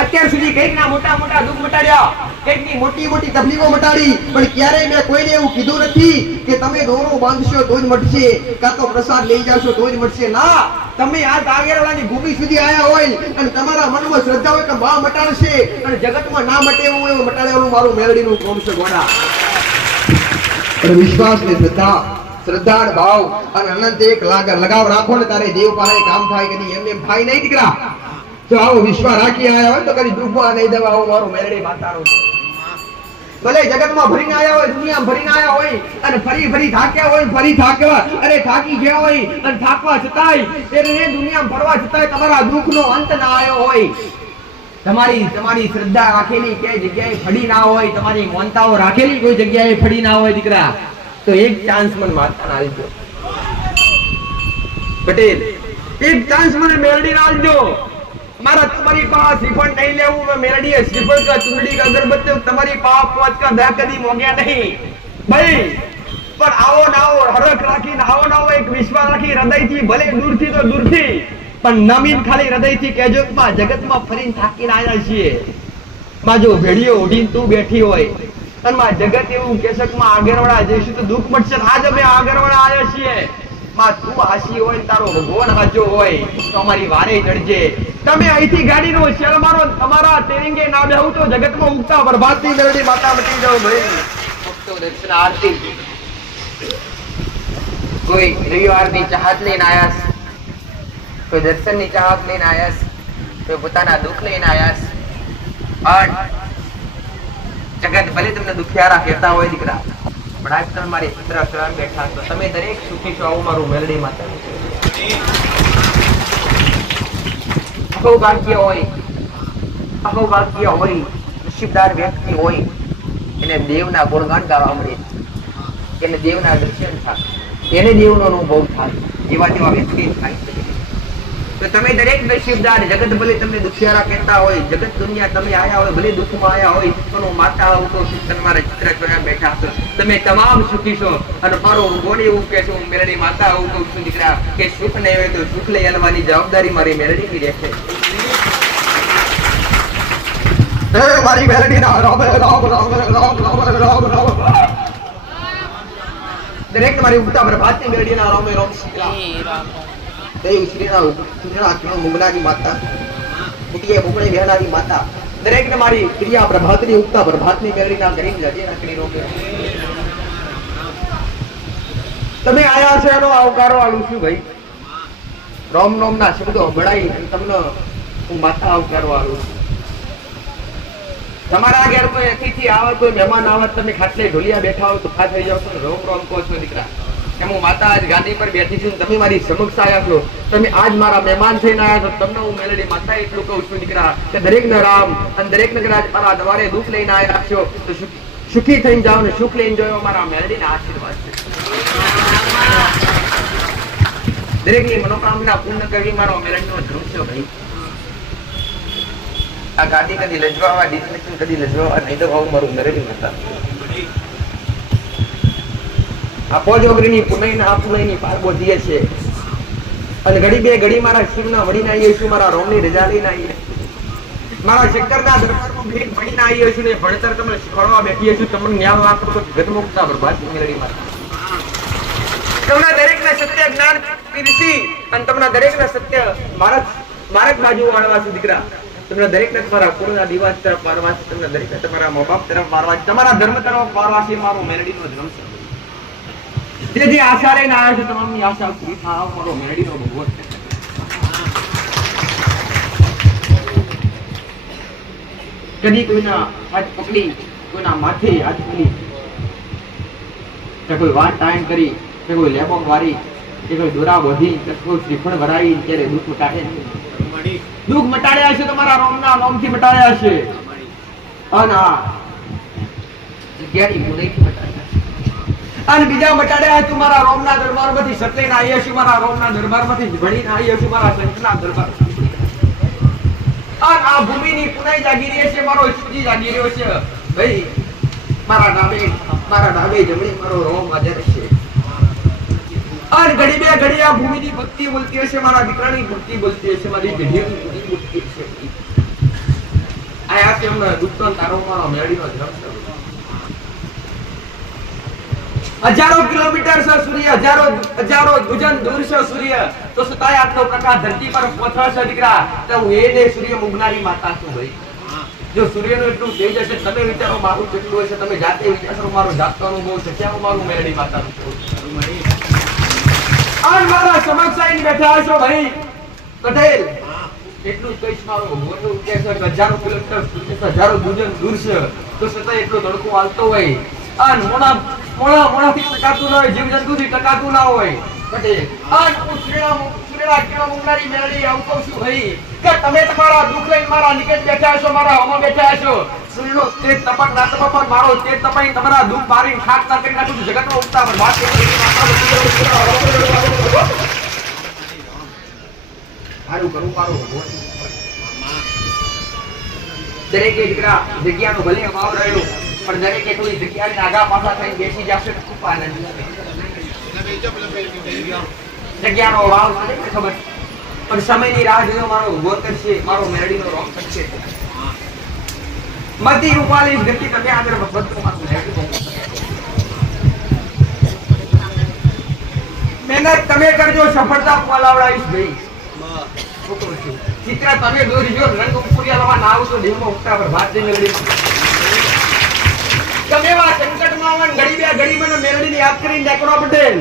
અત્યાર સુધી કઈક ના મોટા મોટા દુઃખ મટાડ્યા, કઈક ની મોટી મોટી તકલીફો મટાડી, પણ ક્યારેય મેં કોઈને એવું કીધું નથી કે તમે દોરો બાંધશો તો જ મટશે, કાં તો પ્રસાદ લઈ જાશો તો જ મટશે. ના, તમે આ તાગેરવાળાની ભૂમિ સુધી આયા હોય અને તમારા મનમાં શ્રદ્ધા હોય કે માં મટાડશે અને જગતમાં ના મટે એવું મટાડેલું મારું મેલડીનું કોમ છે ગોડા. પણ વિશ્વાસ ને શ્રદ્ધા ભાવ અને અનંત એક લગાવ રાખો ને તારે દેવ પાસે કામ થાય. કદી એમ એમ થાય નહીં દીકરા. જો આવો વિશ્વાસ રાખી આયા હોય તો કદી ડૂબવા નહીં દેવા. આવો મારું મેલડી માતાનો છે. ભલે જગતમાં ભરીને આયા હોય, દુનિયામાં ભરીને આયા હોય અને ફરી થાક્યા હોય, અરે થાકી ગયા હોય અને થાકવા છતાંય એ દુનિયામાં ફરવા છતાંય તમારા દુઃખનો અંત ના આવ્યો હોય. તમારી શ્રદ્ધા રાખેલી કઈ જગ્યાએ ફડી ના હોય, તમારી મોનતાઓ રાખેલી કોઈ જગ્યાએ ફડી ના હોય દીકરા, તો એક ચાન્સ મને માતાને આલજો પટેલ, એક ચાન્સ મને મેલડીને આલજો. મારા તમારી પાસે શ્રીફળ નહીં લેવું, મેં મેલડીએ શ્રીફળ કા ચૂંદડી કા અગરબત્તી તમારી પાસે પહોંચ કા દા કદી મોગ્યા નહીં ભાઈ. પણ આવો ના આવો હરખ રાખીને આવો ના આવો એક વિશ્વાસ રાખી હૃદયથી, ભલે દૂરથી તો દૂરથી પણ નમીન ખાલી હૃદયથી કહેજો કે માં જગતમાં ફરીને થાકીને આવ્યા છીએ. માં જો ભેડીઓ ઉડીને તું બેઠી હોય અને માં જગત એવું કહેશે કે માં આગળવાળા જઈશું તો દુઃખ મટશે. આજ અમે આગળવાળા આવ્યા છીએ. માં તું હાસી હોય ને તારો ભગવાન હાચો હોય તો અમારી વારે ચડજે. તમે અહીંથી ગાડીનો શેલ મારો, તમારા તેરિંગે ના બેહું તો જગતમાં ઉગતા પ્રભાતની મેલડી માતા મટી જાવ ભાઈ. ભક્તો દર્શન આરતી કોઈ રવિવારની ચાહત લઈને આયાસ, કોઈ દર્શનની ચાહત લઈને આયાસ, કોઈ પોતાના દુઃખ લઈને આયાસ. પણ જગત ભલે તમને દુખિયારા કહેતા હોય દીકરા, પણ આજ તમે મારી પુત્ર શરણ બેઠા છો, તમે દરેક સુખી છો. આવું મારું મેલડી માતા અહોભાગ્ય હોય, નસીબદાર વ્યક્તિ હોય એને દેવના ગુણગાન ગાવા મળે, એને દેવના દર્શન થાય, એને દેવનો અનુભવ થાય, એવા તેવા વ્યક્તિ થાય. તો તમે દરેક નસીબદાર, જગત ભલે તમને દુખિયારા કહેતા હોય, જગત દુનિયા તમે આયા હોય, ભલે દુઃખમાં આયા હોય, પણ માતા આવું કહું છું, તમારા ચિત્ર જોયા બેઠા છો, તમે તમામ સુખી છો. અને મારો ગોળ એવું કે છું, મેલડી માતા આવું કહું છું દીકરા કે સુખ નહીં હોય તો સુખ લઈ આવવાની જવાબદારી મારી મેલડીની રહેશે. મારી મેલડી ના રામ રામ રામ રામ રામ રામ રામ. દરેક મારી ઉગતા પ્રભાતની મેલડી ના રામ રામ દેવ શ્રીના મુગલાની માતા, મુકીએ મુગળી બહેનાની માતા, દરેક ને મારી ક્રિયા પ્રભાતની ઉગતા પ્રભાતની મેલડીના કરીને જજે રાખડી રોકે. તમે આયા છો એનો આવકારો આલું છું ભાઈ. રોમ નોમ ના શબ્દો સંભળાઈ અને તમને હું માતા આવકારો આલું છું. તમારા ઘેર કોઈ અતિથિ આવે, કોઈ મહેમાન આવે, તમે ખાટલે ઢોલિયા બેઠા હો તો ખા થઈ જાવ છો, રોમ રોમ કહો છો દીકરા. એમ હું માતા આજ ગાદી પર બેઠી છું, તમે મારી સમક્ષ આવ્યા છો, તમે આજ મારા મહેમાન થઈને આવ્યા છો, તમને હું મેલડી માતા એટલું કહું છું દીકરા કે દરેક ને રામ અને દરેક ને કદાચ મારા દ્વારે દુઃખ લઈને આવ્યા છો તો સુખી થઈને જાઓ ને સુખ લઈને જાઓ, મારા મેલડી ના આશીર્વાદ છે. દરેક ની મનોકામના પૂર્ણ કરવી મારો મેલડી નો ધર્મ છે ભાઈ. આ ગાદી કદી લજવાવા દીધી નથી, કદી લજવાવા નહીં તો આવું મારું મેલડી માતા. આ પોજોગરીની પુનઈના આ પુનઈની પારબો દીએ છે અને ઘડી બે ઘડી મારા શિવના વડીને આવીએ છું, મારા રોમની રજા લઈને આવીએ, મારા શંકરના દરબારમાં ભેટ ભણીને આવીએ છું ને ભણતર તમને શીખવાડવા બેઠીએ છું. તમને જ્ઞાન આપો તો ગતમુક્તા પ્રભાત મેલડી માતા તમને દરેકને સત્ય જ્ઞાન પીરસી અને તમને દરેકને સત્ય માર્ગ બાજુ વાળવા છે દીકરા. તમને દરેકને તમારા કુળના દિવાસ તરફ વારવા છે, તમને દરેકને તમારા મા બાપ તરફ વારવા છે, તમારા ધર્મ તરફ વારવા છે. મારો મેલડીનો ધર્મ છે. જે આશા લઈને આવ્યા છે તમામની આશા પૂરી થાવ મારો મેલડીનો ભગવત છે. કદી કોઈના હાથ પકડી, કોઈના માથે હાથ પકડી, કોઈ વાત ટાઈમ કરી, કોઈ લેબોક વારી, કોઈ દોરા બોધી, કોઈ શ્રીફળ ભરાઈ, ત્યારે દુઃખ મટાડે. દુઃખ મટાડ્યા છે તમારા રોમના નામથી મટાડ્યા છે. અને જગ્યાની મુનઈથી મટાડ્યા અને બીજા મટાડ્યા તમારા રોમના દરબારમાંથી સત્યને આવ્યા છે, મારા રોમના દરબારમાંથી ભણીને આવ્યા છે, મારા સંતના દરબાર. અને આ ભૂમિની પુનઈ જાગી રહી છે, મારો ઈશ્વરજી જાગી રહ્યો છે ભાઈ. મારા ડાબે જમણી મારો રોમ હાજર છે. અને ઘડી બે ઘડી આ ભૂમિની ભક્તિ બોલતી હશે, મારા દીકરાની ભક્તિ બોલતી હશે, મારી પેઢીની ભક્તિ બોલતી હશે. આયા છે એમને દુઃખનો તારો મારો મેળીનો ધ્રમ છે. હજારો કિલોમીટર છે સૂર્ય, હજારો ગુજન દૂર છે સૂર્ય, તો છતાંય આટલો પ્રકાશ ધરતી પર પહોંચે છે દીકરા. તો હું એને સૂર્ય મુગનારી માતા છું ભાઈ. જો સૂર્યનું એટલું તેજ હશે, તમે વિચારો મારું કેટલું હશે, તમે જાતે વિચારો મારો જાતનો અનુભવ છે, ક્યાં મારું મેળડી માતાનું છું. આ મારા સમક્ષ આવીને બેઠા છો ભાઈ પટેલ, એટલું જ કહીશ મારો ભગવાનનું કે છે કે હજારો કિલોમીટર સૂર્ય છે, હજારો ગુજન દૂર છે, તો છતાંય એટલો તડકો હાલતો હોય, અને મોણાથી ટકાતું ના હોય, જીવજંતુથી ટકાતું ના હોય પટેલ. આ હું શ્રીણા કિલો મુંગનારી મેળડી આવું કહું છું ભાઈ કે તમે તમારા દુઃખ લઈને મારા નિકટ બેઠા છો, મારા હોમાં બેઠા છો. સૂર્યનો તેજ તપક ના તપક પર મારો તેજ તપાઈ તમારા દુઃખ બારી ખાક કરી નાખું છું. જગતનો ઉગતા પર વાત સારું કરું મારું દરેકે દીકરા જગ્યાનો ભલે અભાવ રહ્યો, પણ દરેકે થોડી જગ્યાની આગા પાછા થઈને બેસી જશે તો ખૂબ આનંદ થશે. જગ્યાનો અભાવ છે ખબર, પણ સમયની રાહ જોયો મારો ઉભો કરશે, મારો મેરડીનો રોગ કરશે. મતી રૂપાલી ગતિ તમે આગળ વધતો મારું મેરડી. મહેનત તમે કરજો, સફળતા પલાવડાવીશ ભાઈ. ચિત્ર તમે દોરજો, રંગ ઉપુરિયામાં ના આવશો દેહમાં ઉઠતા પર વાત મેળવી. તમે વા સંકટમાં આવન ઘડી બે ઘડી મને મેળવીને યાદ કરીને દેખરો પટેલ,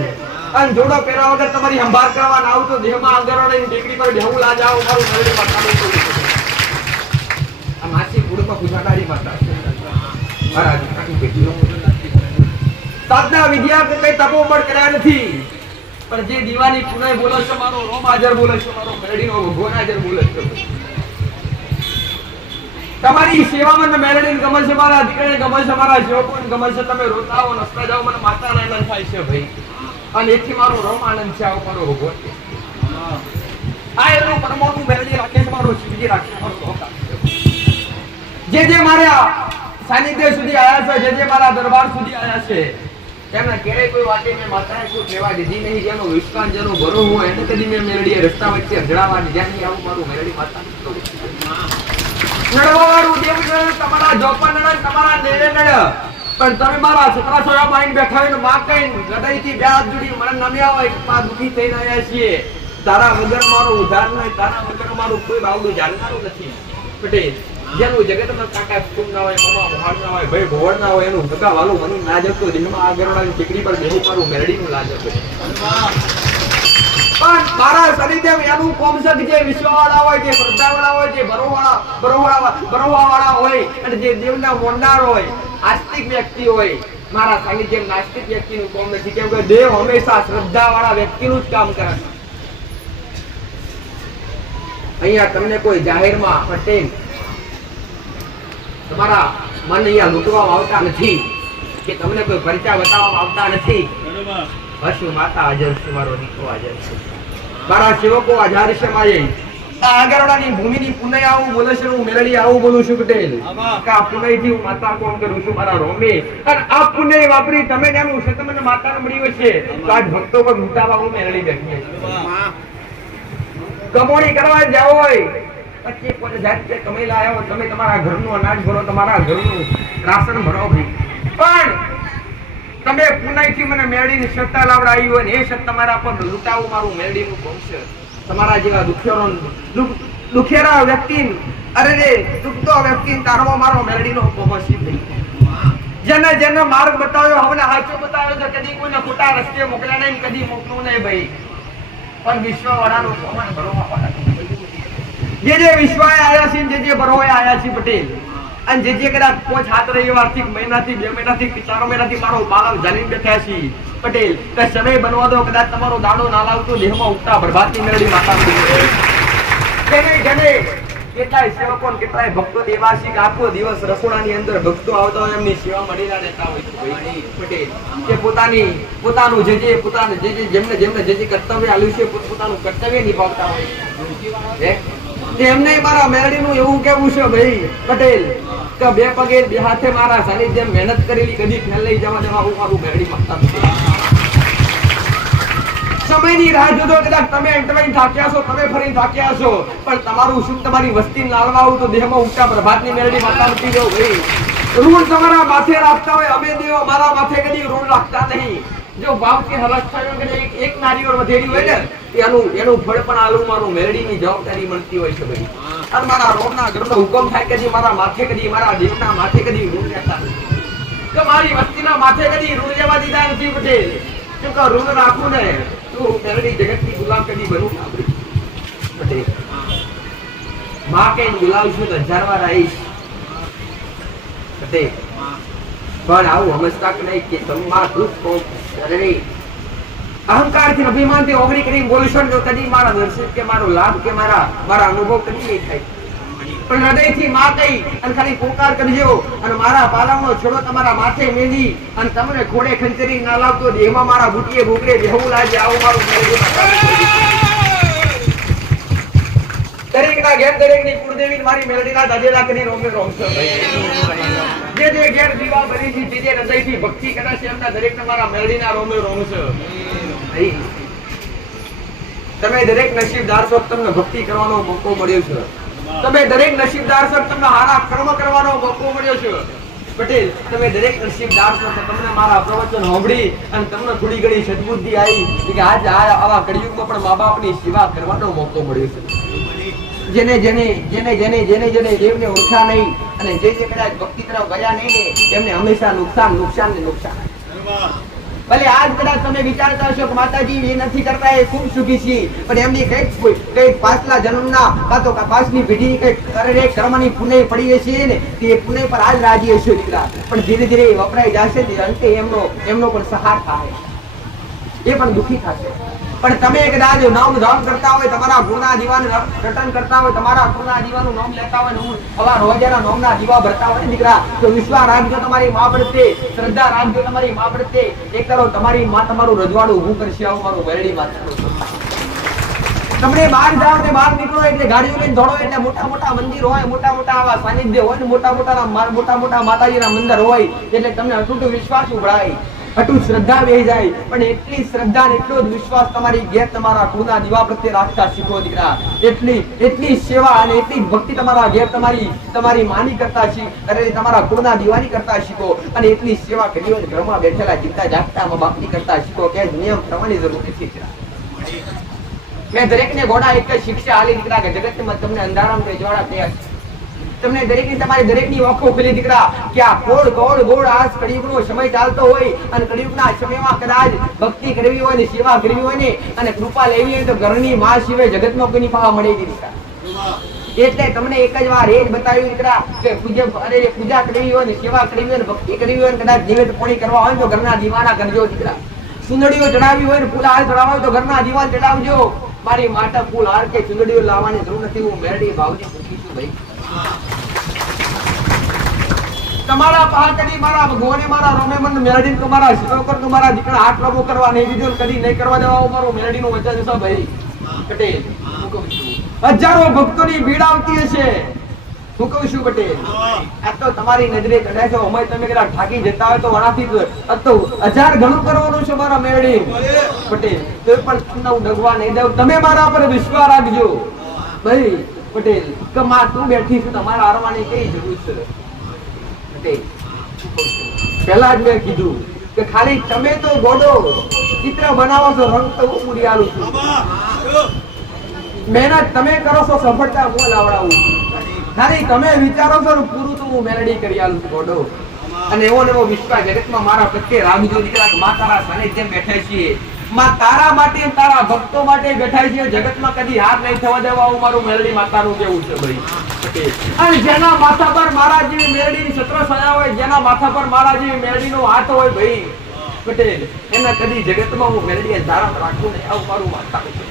અને જોડો પહેરા વગર તમારી સંભાળ કરવા ના આવતો દેહમાં અંગરવાડીની ટેકડી પર બેહું લા જાવ મારું મેળવી માતાનું છું. આ માસી કુળમાં પૂજાડારી માતા મહારાજ કાકી બેઠી સાધના વિદ્યા કે કઈ તપોબળ કર્યા નથી, પણ જે દીવાની પુનઃ બોલો છો, મારો રોમ હાજર બોલે છે, મારો મેળડીનો ભગવાન હાજર બોલે છે. તમારી સેવામાં મેળડીને ગમે છે, મારા દીકરાને ગમે છે, મારા સેવકોને ગમે છે. તમે રોતા હો, નસતા જાઓ, મને માતાનો આનંદ થાય છે ભાઈ, અને એથી મારો રોમ આનંદ છે. આવો મારો ભગવાન આ એનું પરમાણુ મેળડી રાખે છે, મારો શિવજી રાખે છે, મારો ભગવાન. જે મારા સાનિધ્ય સુધી આયા છે, જે મારા દરબાર સુધી આયા છે, તેમના ક્યારેય કોઈ વાતે મેં માતાએ કોઈ કહેવા દીધી નહીં. જેનો વિશ્વાસ જેનો ભરો હોય એને કદી મેં મેળડીએ રસ્તા વચ્ચે અજડાવાની જ્યાંથી આવું મારું મેળડી માતાનું નડવાવાળું દેવ તમારા જોપન નડ તમારા નેરે નડ, પણ તમે મારા છોકરા છોરા માઈન બેઠા હોય ને માં કઈ લડાઈથી બે હાથ જોડી મને નમ્યા હોય માં દુખી થઈને આવ્યા છીએ. તારા વગર મારો ઉધાર નહીં, તારા વગર મારું કોઈ બાવડું જાણનારું નથી પટેલ. જેનું જગતમાં કાકા કુટુંબ ના હોય, મામા મોહાડ ના હોય, ભાઈ ભોવડ ના હોય, એનું ભગા વાલું મનું ના જતો દેહમાં આગળવાળાની ટેકરી પર બેહું મારું મેરડીનું લાજ હતું. પણ મારા શરીરદેવ એનું કોમસક જે વિશ્વવાળા હોય, જે શ્રદ્ધાવાળા હોય, જે બરોવાવાળા હોય, અને જે દેવના મોંડાર હોય, આસ્તિક વ્યક્તિ હોય, મારા સાનિધ્ય નાસ્તિક વ્યક્તિનું કામ નથી. કેમ કે દેવ હંમેશા શ્રદ્ધાવાળા વ્યક્તિનું જ કામ કરે. અહીંયા તમને કોઈ જાહેરમાં પટેલ તમારા મન અહીંયા લૂંટવામાં આવતા નથી, કે તમને કોઈ પરિચય બતાવવામાં આવતા નથી. હશું માતા હાજર છે, મારો દીકરો હાજર છે, મારા સેવકો હાજર છે. માએ આ આગળવાળાની ભૂમિની પુનઃ આવું બોલે છે, હું મેળડી આવું બોલું છું પટેલ કે આ પુનઃથી હું માતા કોમ કરું છું મારા રોમે. અને આ પુનઃ વાપરી તમે જાણું છે તમને માતાને મળ્યું છે, તો આજ ભક્તો પર લૂંટાવા હું મેળડી બેઠી છું. કમોણી કરવા જાવ હોય પછી કોઈ જાતે કમાઈ લાયા હો, તમે તમારા ઘરનું અનાજ ભરો, તમારા ઘરનું રાશન ભરો ભાઈ, પણ તમે પુનઃથી મને મેળડીની સત્તા લાવડાવી હોય ને એ સત્તા તમારા પર લૂંટાવું મારું મેળડીનું કોમ છે. તમારા જેવા દુખેરા વ્યક્તિ અરે રે દુખતો વ્યક્તિ તારવા મારો મેળડીનો કોમ છે ભાઈ. જેને માર્ગ બતાવ્યો, હવે હાચો બતાવ્યો છે, કદી કોઈને ખોટા રસ્તે મોકલ્યા નહીં, કદી મોકલું નહીં ભાઈ. પણ વિશ્વવાળાનું કોમન ભરવા વાળા જે વિશ્વાએ આયા છે, જે બરોએ આયા છે પટેલ, અને જે કદાચ 5 7 રવિવારથી મહિનાથી 2 મહિનાથી 4 મહિનાથી મારો બાળક જાલીને બેઠા છે પટેલ, કે સમય બનવા દો, કદાચ તમારો દાડો ના લાવતો દેહમાં ઉઠતા બરબાદની મેળડી માતા જેને કેટલાય સેવકો કેટલાય ભક્તો દેવાસી આખો દિવસ રસોડાની અંદર ભક્તો આવતા હોય, એમની સેવા મળીને રહેતા હોય પટેલ, કે પોતાનું જેમને જે કર્તવ્ય આલ્યું છે પોતાનું કર્તવ્ય નિભાવતા હોય. એમને મારા મેરડીનું એવું કેવું છે ભાઈ પટેલ કે બે પગે બે હાથે મારા સાનિધ્ય મહેનત કરેલી કદી ફેલ લઈ જવા દેવા હું મારું મેરડી માગતા નથી. સમયની રાહ જોતો કદાચ તમે એન્ટરવાઈન થાક્યા છો, તમે ફરીને થાક્યા છો, પણ તમારું શું તમારી વસ્તી નાળવા આવું તો દેહમાં ઉગતા પ્રભાતની મેલડી માતા મૂકી દો ભાઈ. ઋણ તમારા માથે રાખતા હોય, અમે દેવો મારા માથે કદી ઋણ રાખતા નહીં. જો ભાવ કે હરસ થયો કે એક નારીઓર વધેડી હોય ને એનું ફળ પણ આલું મારું મેલડીની જવાબદારી મળતી હોય છે ભાઈ. અને મારા રોમના ઘરનો હુકમ થાય કદી મારા માથે કદી મારા દેવના માથે કદી ઋણ રહેતા નથી. તો મારી વસ્તીના માથે કદી ઋણ લેવા દીધા નથી પટેલ. જો કે ઋણ રાખું ને તો મેલડી જગતની ગુલામ કદી બનું પટેલ. માં કઈ બોલાવશું તો 1000 વાર આવીશ પટેલ. પણ આવું સમજતા કે નહીં કે તમારા દુઃખ કોમ અરે અહંકાર થી અભિમાન થી ઓગળી કરીને બોલશો ને કદી મારા દર્શન કે મારો લાભ કે મારા અનુભવ કદી નહીં થાય. પણ હૃદયથી માં કહી અને ખાલી પોકાર કરજો અને મારા પાલવનો છોડો તમારા માથે મેલી અને તમને ખોડે ખંચરી ના લાવતો દેહમાં મારા બુટીએ ભૂકડે બેહવું લાગે આવું મારું દરેકના ઘેર દરેકની કુળદેવી મારી મેલડીના દાદેલા કરી રોમે રોમશો જે ઘેર દીવા ભરી છે જે હૃદયથી ભક્તિ કરે છે એમના દરેકને મારા મેલડીના રોમે રોમશો. તમે દરેક નસીબદાર છો, તમને ભક્તિ કરવાનો મોકો મળ્યો છે. તમે દરેક નસીબદાર છો, તમને સારા કર્મ કરવાનો મોકો મળ્યો છે પટેલ. તમે દરેક નસીબદાર છો, તમને મારા પ્રવચન સાંભળી અને તમને થોડી ઘણી સદબુદ્ધિ આવી કે આજ આવા કળિયુગમાં પણ મા બાપની સેવા કરવાનો મોકો મળ્યો છે. જેને દેવને ઓળખા નહીં અને જે કદાચ ભક્તિ તરફ ગયા નહીં ને એમને હંમેશા નુકસાન ને નુકસાન. ભલે આજ કદાચ તમે વિચારતા હશો કે માતાજી એ નથી કરતા એ ખૂબ સુખી છે, પણ એમની કઈક પાછલા જન્મના કાં તો પાછલી પેઢીની કઈક કર્મની પુણ્ય પડી હશે ને તે પુણ્ય પર આજ રાજી હશે દીકરા. પણ ધીરે ધીરે વપરાઈ જશે અંતે એમનો પણ સહાર થાય, એ પણ દુઃખી થશે. પણ તમે કદાચ નામ ધામ કરતા હોય, તમારા ગુણના દીવાનું રટન કરતા હોય, તમારા ગુણના દીવાનું નામ લેતા હોય, હવા રોજાના નામના દીવા ભરતા હોય દીકરા, તો વિશ્વાસ રાખજો તમારી માં પ્રત્યે, શ્રદ્ધા રાખજો તમારી માં પ્રત્યે. એક તરફ તમારી માં તમારું રજવાડું ઊભું કરશે આવું મારું મેલડી માતાનું. તમને બહાર જાઓ ને બહાર નીકળો એટલે ગાડીઓ લઈને દોડો એટલે મોટા મંદિર હોય, મોટા આવા સાનિધ્ય હોય ને મોટા માતાજીના મંદિર હોય એટલે તમને અટૂટ વિશ્વાસ ઉભરાય, અટૂટ શ્રદ્ધા વહી જાય. પણ એટલી શ્રદ્ધા ને એટલો જ વિશ્વાસ તમારી ઘેર તમારા કુળના દીવા પ્રત્યે રાખતા શીખો દીકરા. એટલી સેવા અને એટલી ભક્તિ તમારા ઘેર તમારી માની કરતા શીખ, અરે તમારા કુળના દીવાની કરતા શીખો અને એટલી સેવા કરી હોય ઘરમાં બેઠેલા જીવતા જાગતા મા બાપની કરતા શીખો કે નિયમ પ્રમાણની જરૂર નથી. મેં દરેકને ગોડા એક જ શિક્ષા આલી દીકરા કે જગતમાં તમને અંધારામાં રજવાડા થયા છે. તમને દરેકની તમારી દરેકની આંખો ખુલી દીકરા કે આ ગોળ આ કળિયુગનો સમય ચાલતો હોય અને કળિયુગના સમયમાં કદાચ ભક્તિ કરવી હોય ને સેવા કરવી હોય ને અને કૃપા લેવી હોય તો ઘરની માં સિવાય જગતમાં કોઈની પાવા મળે દીકરા. એટલે તમને એક જ વાર એ જ બતાવ્યું દીકરા કે પૂજા કરવી હોય ને સેવા કરવી હોય ને ભક્તિ કરવી હોય ને કદાચ નિવેદ પોણી કરવા હોય તો ઘરના દીવાના કરજો દીકરા. સુંદડીઓ ચડાવી હોય ને ફૂલ હાર ચડાવવા હોય તો ઘરના દીવાન ચડાવજો. મારી માટે ફૂલ હાર કે સુંદડીઓ લાવવાની જરૂર નથી. હું મેરડી ભાવજી પૂછી છું ભાઈ. તમારા પાકડી મારા ભગવાને મારા રોમેમન મેરડી તમારા શિરોકર તમારા દીકરા હાથ પ્રભુ કરવા નહીં દીધો, કદી નહીં કરવા દેવા મારું મેરડીનું વચન છે ભાઈ પટેલ. હજારો ભક્તોની ભીડ આવતી હશે, હું કહું છું પટેલ. આ તો તમારી નજરે ચડે છે, અમે તમે કદાચ થાકી જતા હોય તો વણાથી તો 1000 ઘણું કરવાનું છે મારા મેરડી પટેલ. તો પણ તમને હું ડગવા નહીં દઉં. તમે મારા પર વિશ્વાસ રાખજો ભાઈ પટેલ કે માં તું બેઠી છું, તમારા હારવાની કઈ જરૂર છે પટેલ. પહેલા જ મેં કીધું કે ખાલી તમે તો ગોડો ચિત્ર બનાવો છો, રંગ તો હું પૂરી આલું છું. મહેનત તમે કરો છો, સફળતા હું લાવડાવું. ખાલી તમે વિચારો છો પૂરું તો હું મેલડી કરી આલું છું ગોડો. અને એવો ને એવો વિશ્વાસ જગતમાં મારા પ્રત્યે રાખજો દીકરા કે માં તારા સાનિધ્યમાં બેઠા છીએ, માં તારા માટે તારા ભક્તો માટે બેઠા છીએ. જગતમાં કદી હાથ નહીં થવા દેવા આવું મારું મેલડી માતાનું કેવું છે ભાઈ. અને જેના માથા પર મારા જેવી મેરડીની છત્ર સજા હોય, જેના માથા પર મારા જેવી મેરડીનો હાથ હોય ભાઈ પટેલ, એના કદી જગતમાં હું મેરડીએ ધારણ રાખું ને આવું મારું માતા છે.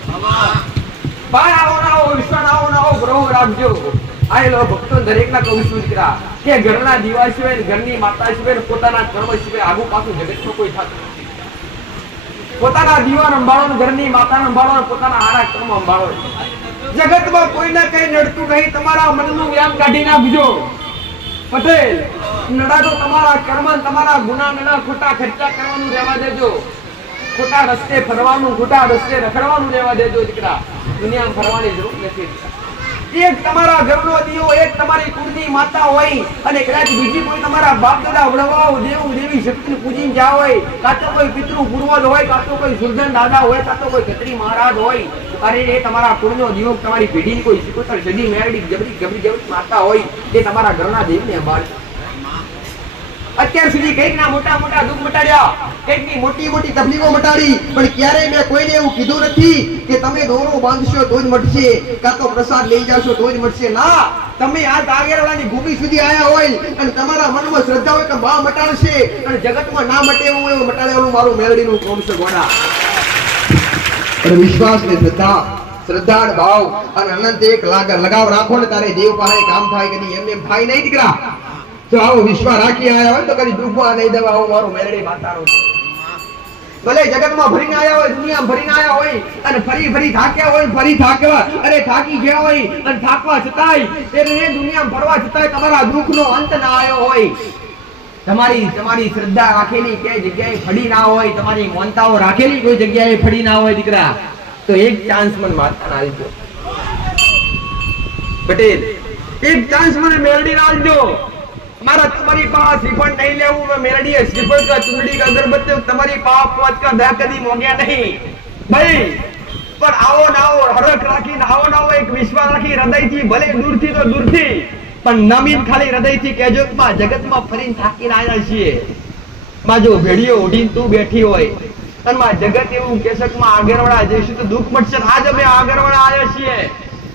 ભાઈ આવો ના આવો વિશ્વાસ આવો ના આવો ગ્રહ રાખજો. આયેલો ભક્તો દરેકના કહું છું દીકરા કે ઘરના દીવા સિવાય ઘરની માતા સિવાય પોતાના કર્મ સિવાય આગુ પાછું જગતમાં કોઈ થતું નથી. પોતાના દીવા સંભાળો, ઘરની માતા સંભાળો, પોતાના હારા કર્મ સંભાળો. જગતમાં કોઈને કઈ નડતું નહીં. તમારા મનનું વ્યામ કાઢી નાખજો પટેલ. નડાતો તમારા કર્મ તમારા ગુના નડા ખોટા ખર્ચા કરવાનું રહેવા દેજો. ખોટા રસ્તે ફરવાનું, ખોટા રસ્તે રખડવાનું રહેવા દેજો દીકરા. દુનિયામાં ફરવાની જરૂર નથી. એક તમારા ઘરનો દીવો, એક તમારી કુળની માતા હોય અને કદાચ બીજી કોઈ તમારા બાપ દાદા વડવાઓ દેવ દેવી શક્તિને પૂજીને જ્યાં હોય, કાં તો કોઈ પિતૃ પૂર્વજ હોય, કાં તો કોઈ સુરજન દાદા હોય, કાં તો કોઈ ખત્રી મહારાજ હોય, અરે એ તમારા કુળનો દીવો, તમારી પેઢીની કોઈ સિકોતર સદી મેરડી જબરી જબરી માતા હોય, એ તમારા ઘરના દેવને બાળ. અત્યાર સુધી કઈક ના મોટા મોટા દુઃખ મટાડ્યા, કઈક ની મોટી મોટી તકલીફો મટાડી, પણ ક્યારેય મેં કોઈને એવું કીધું નથી કે તમે દોરો બાંધશો તો જ મટશે, કાં તો પ્રસાદ લઈ જાશો તો જ મટશે. ના, તમે આ તાગેરવાળાની ભૂમિ સુધી આયા હોય અને તમારા મનમાં શ્રદ્ધા હોય કે બા મટાડશે અને જગતમાં ના મટે એવું એવું મટાડેલું મારું મેલડીનું કોમ છે ગોડા. અને વિશ્વાસ ને શ્રદ્ધા અને ભાવ અને અનંત એક લગાવ રાખો ને તારે દેવ પાસે કામ થાય. કદી એમને થાય નહીં દીકરા. જો આવો વિશ્વાસ રાખી આયા હોય તો કદી ડૂબવા નહીં દેવા. આવો મારું મેલડી માતાનો ભલે જગતમાં ભરીને આયા હોય, દુનિયામાં ભરીને આયા હોય અને ફરી થાક્યા હોય, ફરી થાકી ગયા હોય અને થાકવા છતાંય એને દુનિયામાં ફરવા છતાંય તમારા દુઃખનો અંત ના આવ્યો હોય, તમારી શ્રદ્ધા રાખેલી કે જગ્યાએ ફડી ના હોય, તમારી મોનતાઓ રાખેલી કોઈ જગ્યાએ ફડી ના હોય દીકરા, તો એક ચાન્સ મને માતાને આલજો પટેલ, એક ચાન્સ મને મેલડીને આલજો. મારા તમારી પાસે શ્રીફળ નહીં લેવું, मैं मेलडी है श्रीफળ का चुंदड़ी का अगरबत्ती તમારી પાસે પહોંચ का દા કદી મોગ્યા નહીં ભાઈ. પણ આવો નાવો હરખ રાખીને આવો નાવો એક વિશ્વાસ રાખી હૃદયથી, ભલે દૂરથી તો દૂરથી પણ નમીન ખાલી હૃદયથી કહેજો કે માં જગતમાં ફરીને થાકીને આવ્યા છીએ. માં જો ભેડીઓ ઉડીને તું બેઠી હોય અને માં જગત એવું કહેશે કે માં આગળવાળા જઈશું તો દુઃખ મટશે. આજ અમે આગળવાળા આવ્યા છીએ.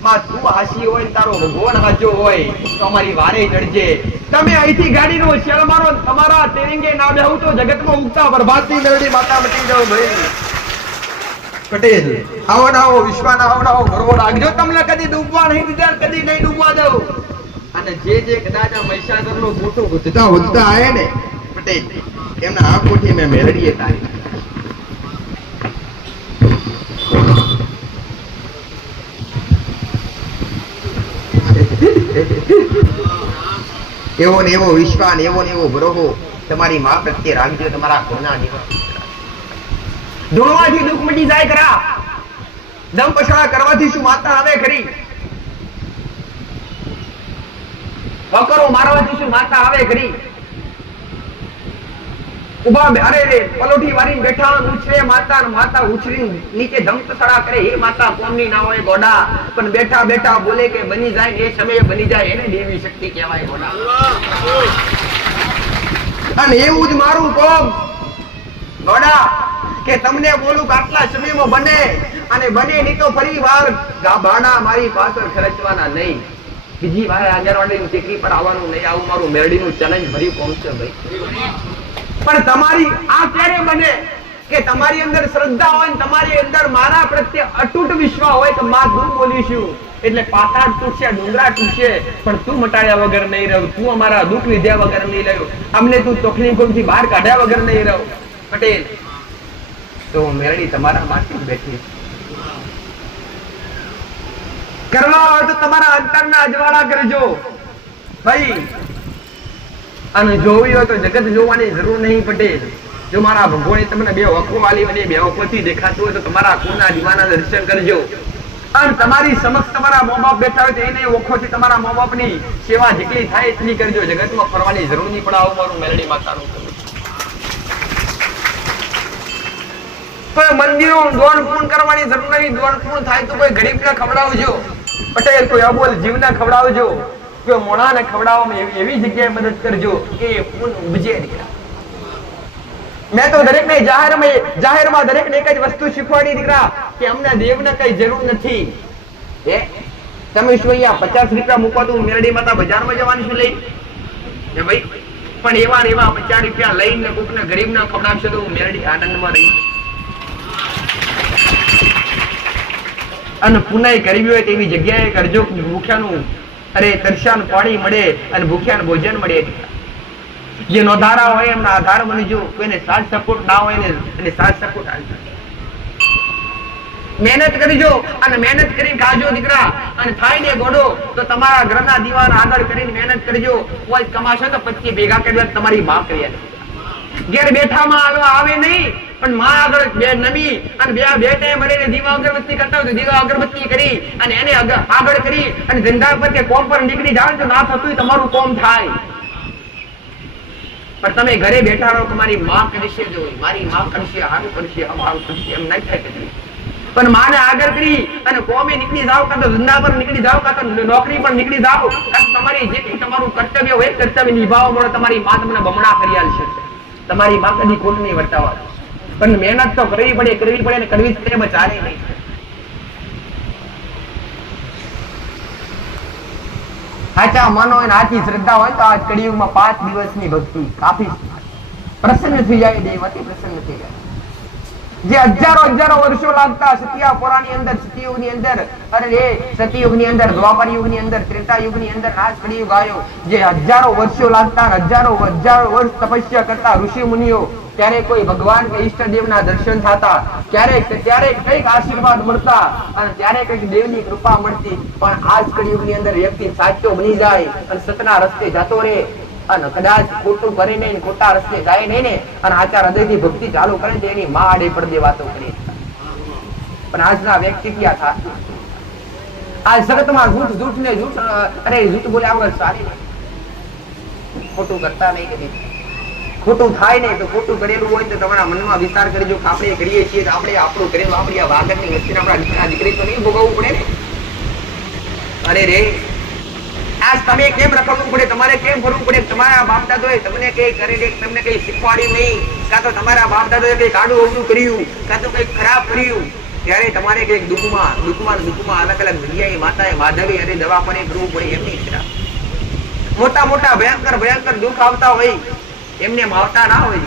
માં તું હાસી હોય ને તારો ભગવાન હાચો હોય તો અમારી વારે ચડજે. તમે અહીંથી ગાડીનો શેલ મારો, તમારા તેરિંગે ના બેહું તો જગતમાં ઉગતા બરબાદની મેલડી માતા મટી જાવ ભાઈ. પટેલ આવો નાવો વિશ્વાસ આવો નાવો ભરવો રાખજો. તમને કદી ડૂબવા નહીં દીધા, કદી નહીં ડૂબવા દઉં. અને જે કદાચ આ મહીસાગરનો મોટો વધતા આયે ને પટેલ, એમના આંખોથી મેં મેલડીએ તારી એવો ને એવો વિશ્વાસ, એવો ને એવો ભરોસો તમારી માં પ્રત્યે રાખજો. તમારા ઘરના દિવસ ધૂણવાથી દુઃખ મટી જાય ખરા, દમ પછાડા કરવાથી શું માતા આવે ખરી, વકરો મારવાથી શું માતા આવે ખરી. ઉભા અરે રે પલોઠી વારીને બેઠા ઉછરે માતા, માતા ઉછરી નીચે ધમ પછાડા કરે, એ માતા કોમની ના હોય ગોડા, પણ બેઠા બેઠા બોલે કે બની જાય એ સમયે બની જાય, એને દેવી શક્તિ કહેવાય ગોડા. અને એવું જ મારું કોમ ગોડા કે તમને બોલું કે આટલા સમયમાં બને, અને બને નહીં તો ફરી વાર ભાડા મારી પાછળ ખર્ચવાના નહીં, બીજી વાર આગળવાડીની ટેકરી પર આવવાનું નહીં. આવું મારું મેરડીનું ચેલેન્જ ભરી કોમ છે ભાઈ. પણ તમારી આ ક્યારે બને કે તમારી અંદર શ્રદ્ધા હોય, તમારી અંદર મારા પ્રત્યે અતૂટ વિશ્વાસ હોય કે માં તું બોલીશું એટલે પાતાળ તૂટશે, ડુંગરા તૂટશે, પણ તું મટાડ્યા વગર નહીં રહ્યો, તું અમારા દુઃખ લીધ્યા વગર નહીં રહ્યો, અમને તું તકલીફોથી બહાર કાઢ્યા વગર નહીં રહ્યો. પટેલ તો મેરડી તમારા માટે બેઠી કરવા હોય તો તમારા અંતરના અજવાળા કરજો ભાઈ. અને જોવી હોય તો જગત જોવાની જરૂર નહીં પટેલ. જો મારા ભગવાને તમને બે વખો આલી અને બે વખોથી દેખાતું હોય તો તમારા કુળના દીવાના દર્શન કરજો. અને તમારી સમક્ષ તમારા મા બાપ બેઠા હોય તો એને વખોથી તમારા મા બાપની સેવા જેટલી થાય એટલી કરજો. જગતમાં ફરવાની જરૂર નહીં પડે. આવું મારું મેલડી માતાનું કોઈ મંદિરો દોન પૂર્ણ કરવાની જરૂર નહીં. દોન પૂર્ણ થાય તો કોઈ ગરીબને ખવડાવજો પટેલ, કોઈ અબોલ જીવને ખવડાવજો, કોઈ મોણાને ખવડાવવામાં એવી જગ્યાએ મદદ કરજો કે પૂર્ણ ઉપજે. મેં તો દરેકને જાહેરમાં દરેકને એક જ વસ્તુ શીખવાડી દીકરા કે અમને દેવને કઈ જરૂર નથી. તમે શું અહીંયા 50 રૂપિયા મૂકો તો મેરડી માતા બજારમાં જવાની શું લઈ ભાઈ, પણ એવા 50 રૂપિયા લઈને કોકને ગરીબને ખવડાવશો તો મેરડી આનંદમાં રહી. અને પુનાઈ કરવી હોય તેવી જગ્યાએ કરજો. ભૂખ્યાનું તરસ્યાનું પાણી મળે અને ભૂખ્યાનું ભોજન મળે. જે નોધારા હોય એમના આધાર બનજો. કોઈને સાથ સપોર્ટ ના હોય એને સાથ સપોર્ટ આપજો. મહેનત કરજો અને મહેનત કરીને ખાજો દીકરા. અને થાય ને ગોડો તો તમારા ઘરના દીવાનો આદર કરીને મહેનત કરજો. કોઈ કમાશો તો 25 ભેગા કરી તમારી માં કરી ઘેર બેઠામાં આવે નહીં. પણ માં આગળ બે નમી અને બે ટાઈમ મળીને દીવા અગરબત્તી કરતા હોય તો દીવા અગરબત્તી કરી અને એને આગળ કરી અને ધંધા પર કે કોમ પર નીકળી જાવ તો ના થતું તમારું કોમ થાય. પણ તમે ઘરે બેઠા રહો તમારી માં કરશે, જો મારી માં કરશે, હારું કરશે, અમારું કરશે, એમ નહીં થાય કદી. પણ માને આગળ કરી અને કોમે નીકળી જાવ, કાં તો ધંધા પર નીકળી જાવ, કાં તો નોકરી પર નીકળી જાવ, કાં તો તમારી જે કંઈ તમારું કર્તવ્ય હોય કર્તવ્ય નિભાવવા મળે, તમારી માં તમને બમણા કરી આલશે. તમારી માં કદી ખોટ નહીં વર્તાવા. પણ મહેનત તો કરવી પડે ને કરવી જ પડે, ચાલે નહીં. સાચા મન હોય ને સાચી શ્રદ્ધા હોય તો આ કળિયુગમાં 5 દિવસની ભક્તિ કાફી પ્રસન્ન થઈ જાય, દેવતી પ્રસન્ન થઈ જાય. જે હજારો વર્ષો લાગતા સતિયા પુરાની અંદર, સતયુગની અંદર, અરે એ સતયુગની અંદર, દ્વાપર યુગની અંદર, ત્રેતા યુગની અંદર આજ કળિયુગ આવ્યો. જે હજારો વર્ષો લાગતા, હજારો વર્ષ તપસ્યા કરતા ઋષિ મુનિઓ, ત્યારે કોઈ ભગવાન કે ઈષ્ટદેવના દર્શન થતા, ક્યારેક કઈક આશીર્વાદ મળતા અને ત્યારે કઈક દેવની કૃપા મળતી. પણ આજ કળિયુગની અંદર વ્યક્તિ સાચો બની જાય અને સતના રસ્તે જતો રહે અને કદાચ ખોટું કરે નહીં, ખોટા રસ્તે જાય નહીં ને અને આચાર હૃદયથી ભક્તિ ચાલુ કરે તો એની માં આડે પડદે વાતો કરી. પણ આજના વ્યક્તિ ક્યાં થાય? આ જગતમાં જૂઠ ને જૂઠ, અરે જૂઠ બોલ્યા વગર સારી નહીં. ખોટું કરતા નહીં કદી. ખોટું થાય નહીં તો ખોટું કરેલું હોય તો તમારા મનમાં વિચાર કરજો કે આપણે કરીએ છીએ તો આપણે આપણું કરેલું આપણી આ વાગડની વચ્ચે આપણા દીકરી તો નહીં ભોગવવું પડે ને. અરે રે, આજ તમે કેમ રખડવું પડે, તમારે કેમ ફરવું પડે? તમારા બાપ દાદોએ તમને કઈ કરેલી, તમને કઈ શીખવાડ્યું નહીં, કાં તો તમારા બાપ દાદોએ કઈ કાઢું અવડું કર્યું, કાં તો કઈ ખરાબ કર્યું, ત્યારે તમારે કઈક દુઃખમાં અલગ અલગ જગ્યાએ માતાએ માધવી અને દવાખાને કરવું પડે. એમની ઈચ્છા મોટા ભયંકર દુઃખ આવતા હોય એમને આવતા ના હોય.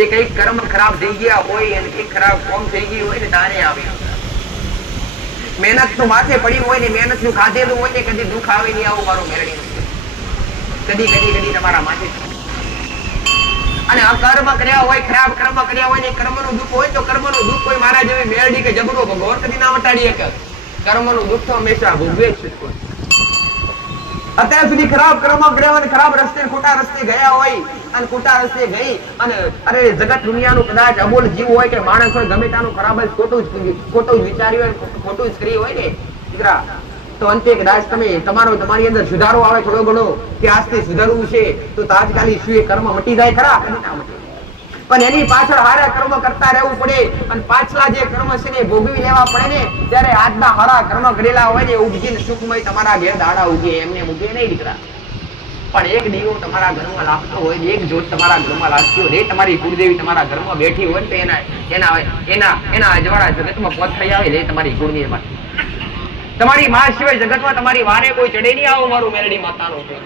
એ કઈક કર્મ ખરાબ થઈ ગયા હોય અને કઈક ખરાબ કોમ થઈ ગઈ હોય ને તારે આવે. મહેનત નું માથે પડ્યું હોય ને મહેનત નું ખાધેલું હોય ને કદી દુઃખ આવે નહીં. આવું મારું મેળવી કદી તમારા માથે. અને અકર્મ કર્યા હોય, ખરાબ કર્મ કર્યા હોય ને કર્મ નું દુઃખ હોય તો કર્મ નું દુઃખ કોઈ મારા જેવી મેળડી કે જબરો ભગવાન કદી ના વટાડીએ કે કર્મ નું દુઃખ તો હંમેશા ભોગવે જ છે. અત્યાર સુધી ખરાબ કર્મ કર્યા અને ખરાબ રસ્તે ખોટા રસ્તે ગયા હોય અને ખોટા રસ્તે ગઈ અને અરે જગત દુનિયાનું કદાચ અબોલ જીવ હોય કે માણસ હોય ગમે તાનું ખરાબ જ ખોટું જ વિચાર્યું હોય, ખોટું જ કર્યું હોય ને દીકરા, તો અંતે કદાચ તમારી અંદર સુધારો આવે થોડો ઘણો કે આજથી સુધારવું છે તો તાત્કાલિક શું એ કર્મ મટી જાય ખરા? પણ એની પાછળ હારા કર્મ કરતા રહેવું પડે અને પાછલા જે કર્મ છે ને ભોગવી લેવા પડે ને ત્યારે આજના હારા કર્મ કરેલા હોય ને ઉગીને સુખમય તમારા ઘેર દાડા ઉગે, એમને ઉગે નહીં દીકરા. પણ એક દીવો તમારા ઘરમાં લાગતો હોય, એક જ્યોત તમારા ઘરમાં લાગતી હોય, તમારી કુળદેવી તમારા ઘરમાં બેઠી હોય તો એના અજવાળા જગતમાં પોત થઈ આવે લે તમારી કુળદેવી. તમારી માં સિવાય જગતમાં તમારી વારે કોઈ ચડે નહીં. આવો મારું મેરડી માતાનો છે.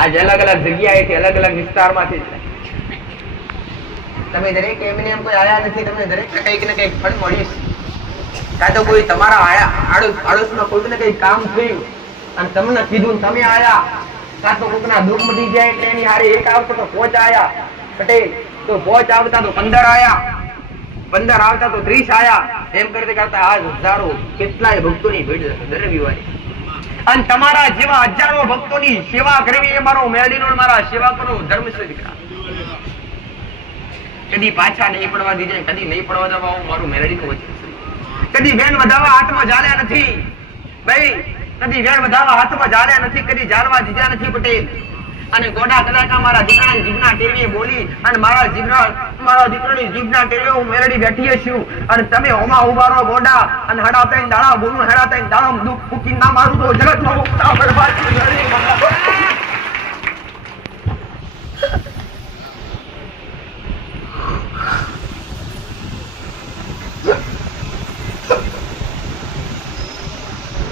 આજ અલગ અલગ જગ્યાએથી અલગ અલગ વિસ્તારમાંથી તમે દરેક એમને એમ કોઈ આયા નથી, તમને દરેક કંઈક ને કંઈક ફળ મળીશ. કાં તો કોઈ તમારા આડોશમાં કોઈને કંઈક કામ થયું અને તમને કીધું તમે આયા, કાં તો કોઈકના દુઃખ મટી જાય એટલે એની હારે એક આવતો તો 5 આયા પટેલ, તો 5 આવતા તો 15 આયા, 15 આવતા તો 30 આયા. એમ કરતા આજ હજારો કેટલાય ભક્તોની ભીડ ધરવી હોય અને તમારા જેવા હજારો ભક્તોની સેવા કરવી એ મારો મેળડીનો મારા સેવા કરો ધર્મ છે દીકરા. કદી પાછા નહીં પડવા દીધે, કદી નહીં પડવા દેવા, મારું મેળડીનું વચન છે. કદી વેણ વધાવવા હાથમાં જાળ્યા નથી ભાઈ, કદી વેણ વધાવવા હાથમાં જાળ્યા નથી, કદી જાળવા દીધા નથી પટેલ. અને ગોડા કદાચ મારા દીકરાની જીભના ટેવીએ બોલી અને મારા દીકરાની જીભના ટેવીએ હું મેળડી બેઠી છું અને તમે હોમાં ઉભા રહો ગોડા અને હડાતા દાડા બોલું, હડાતા દાડા દુઃખ ફૂકી ના મારું તો જગતમાં મુક્તા બરબાદ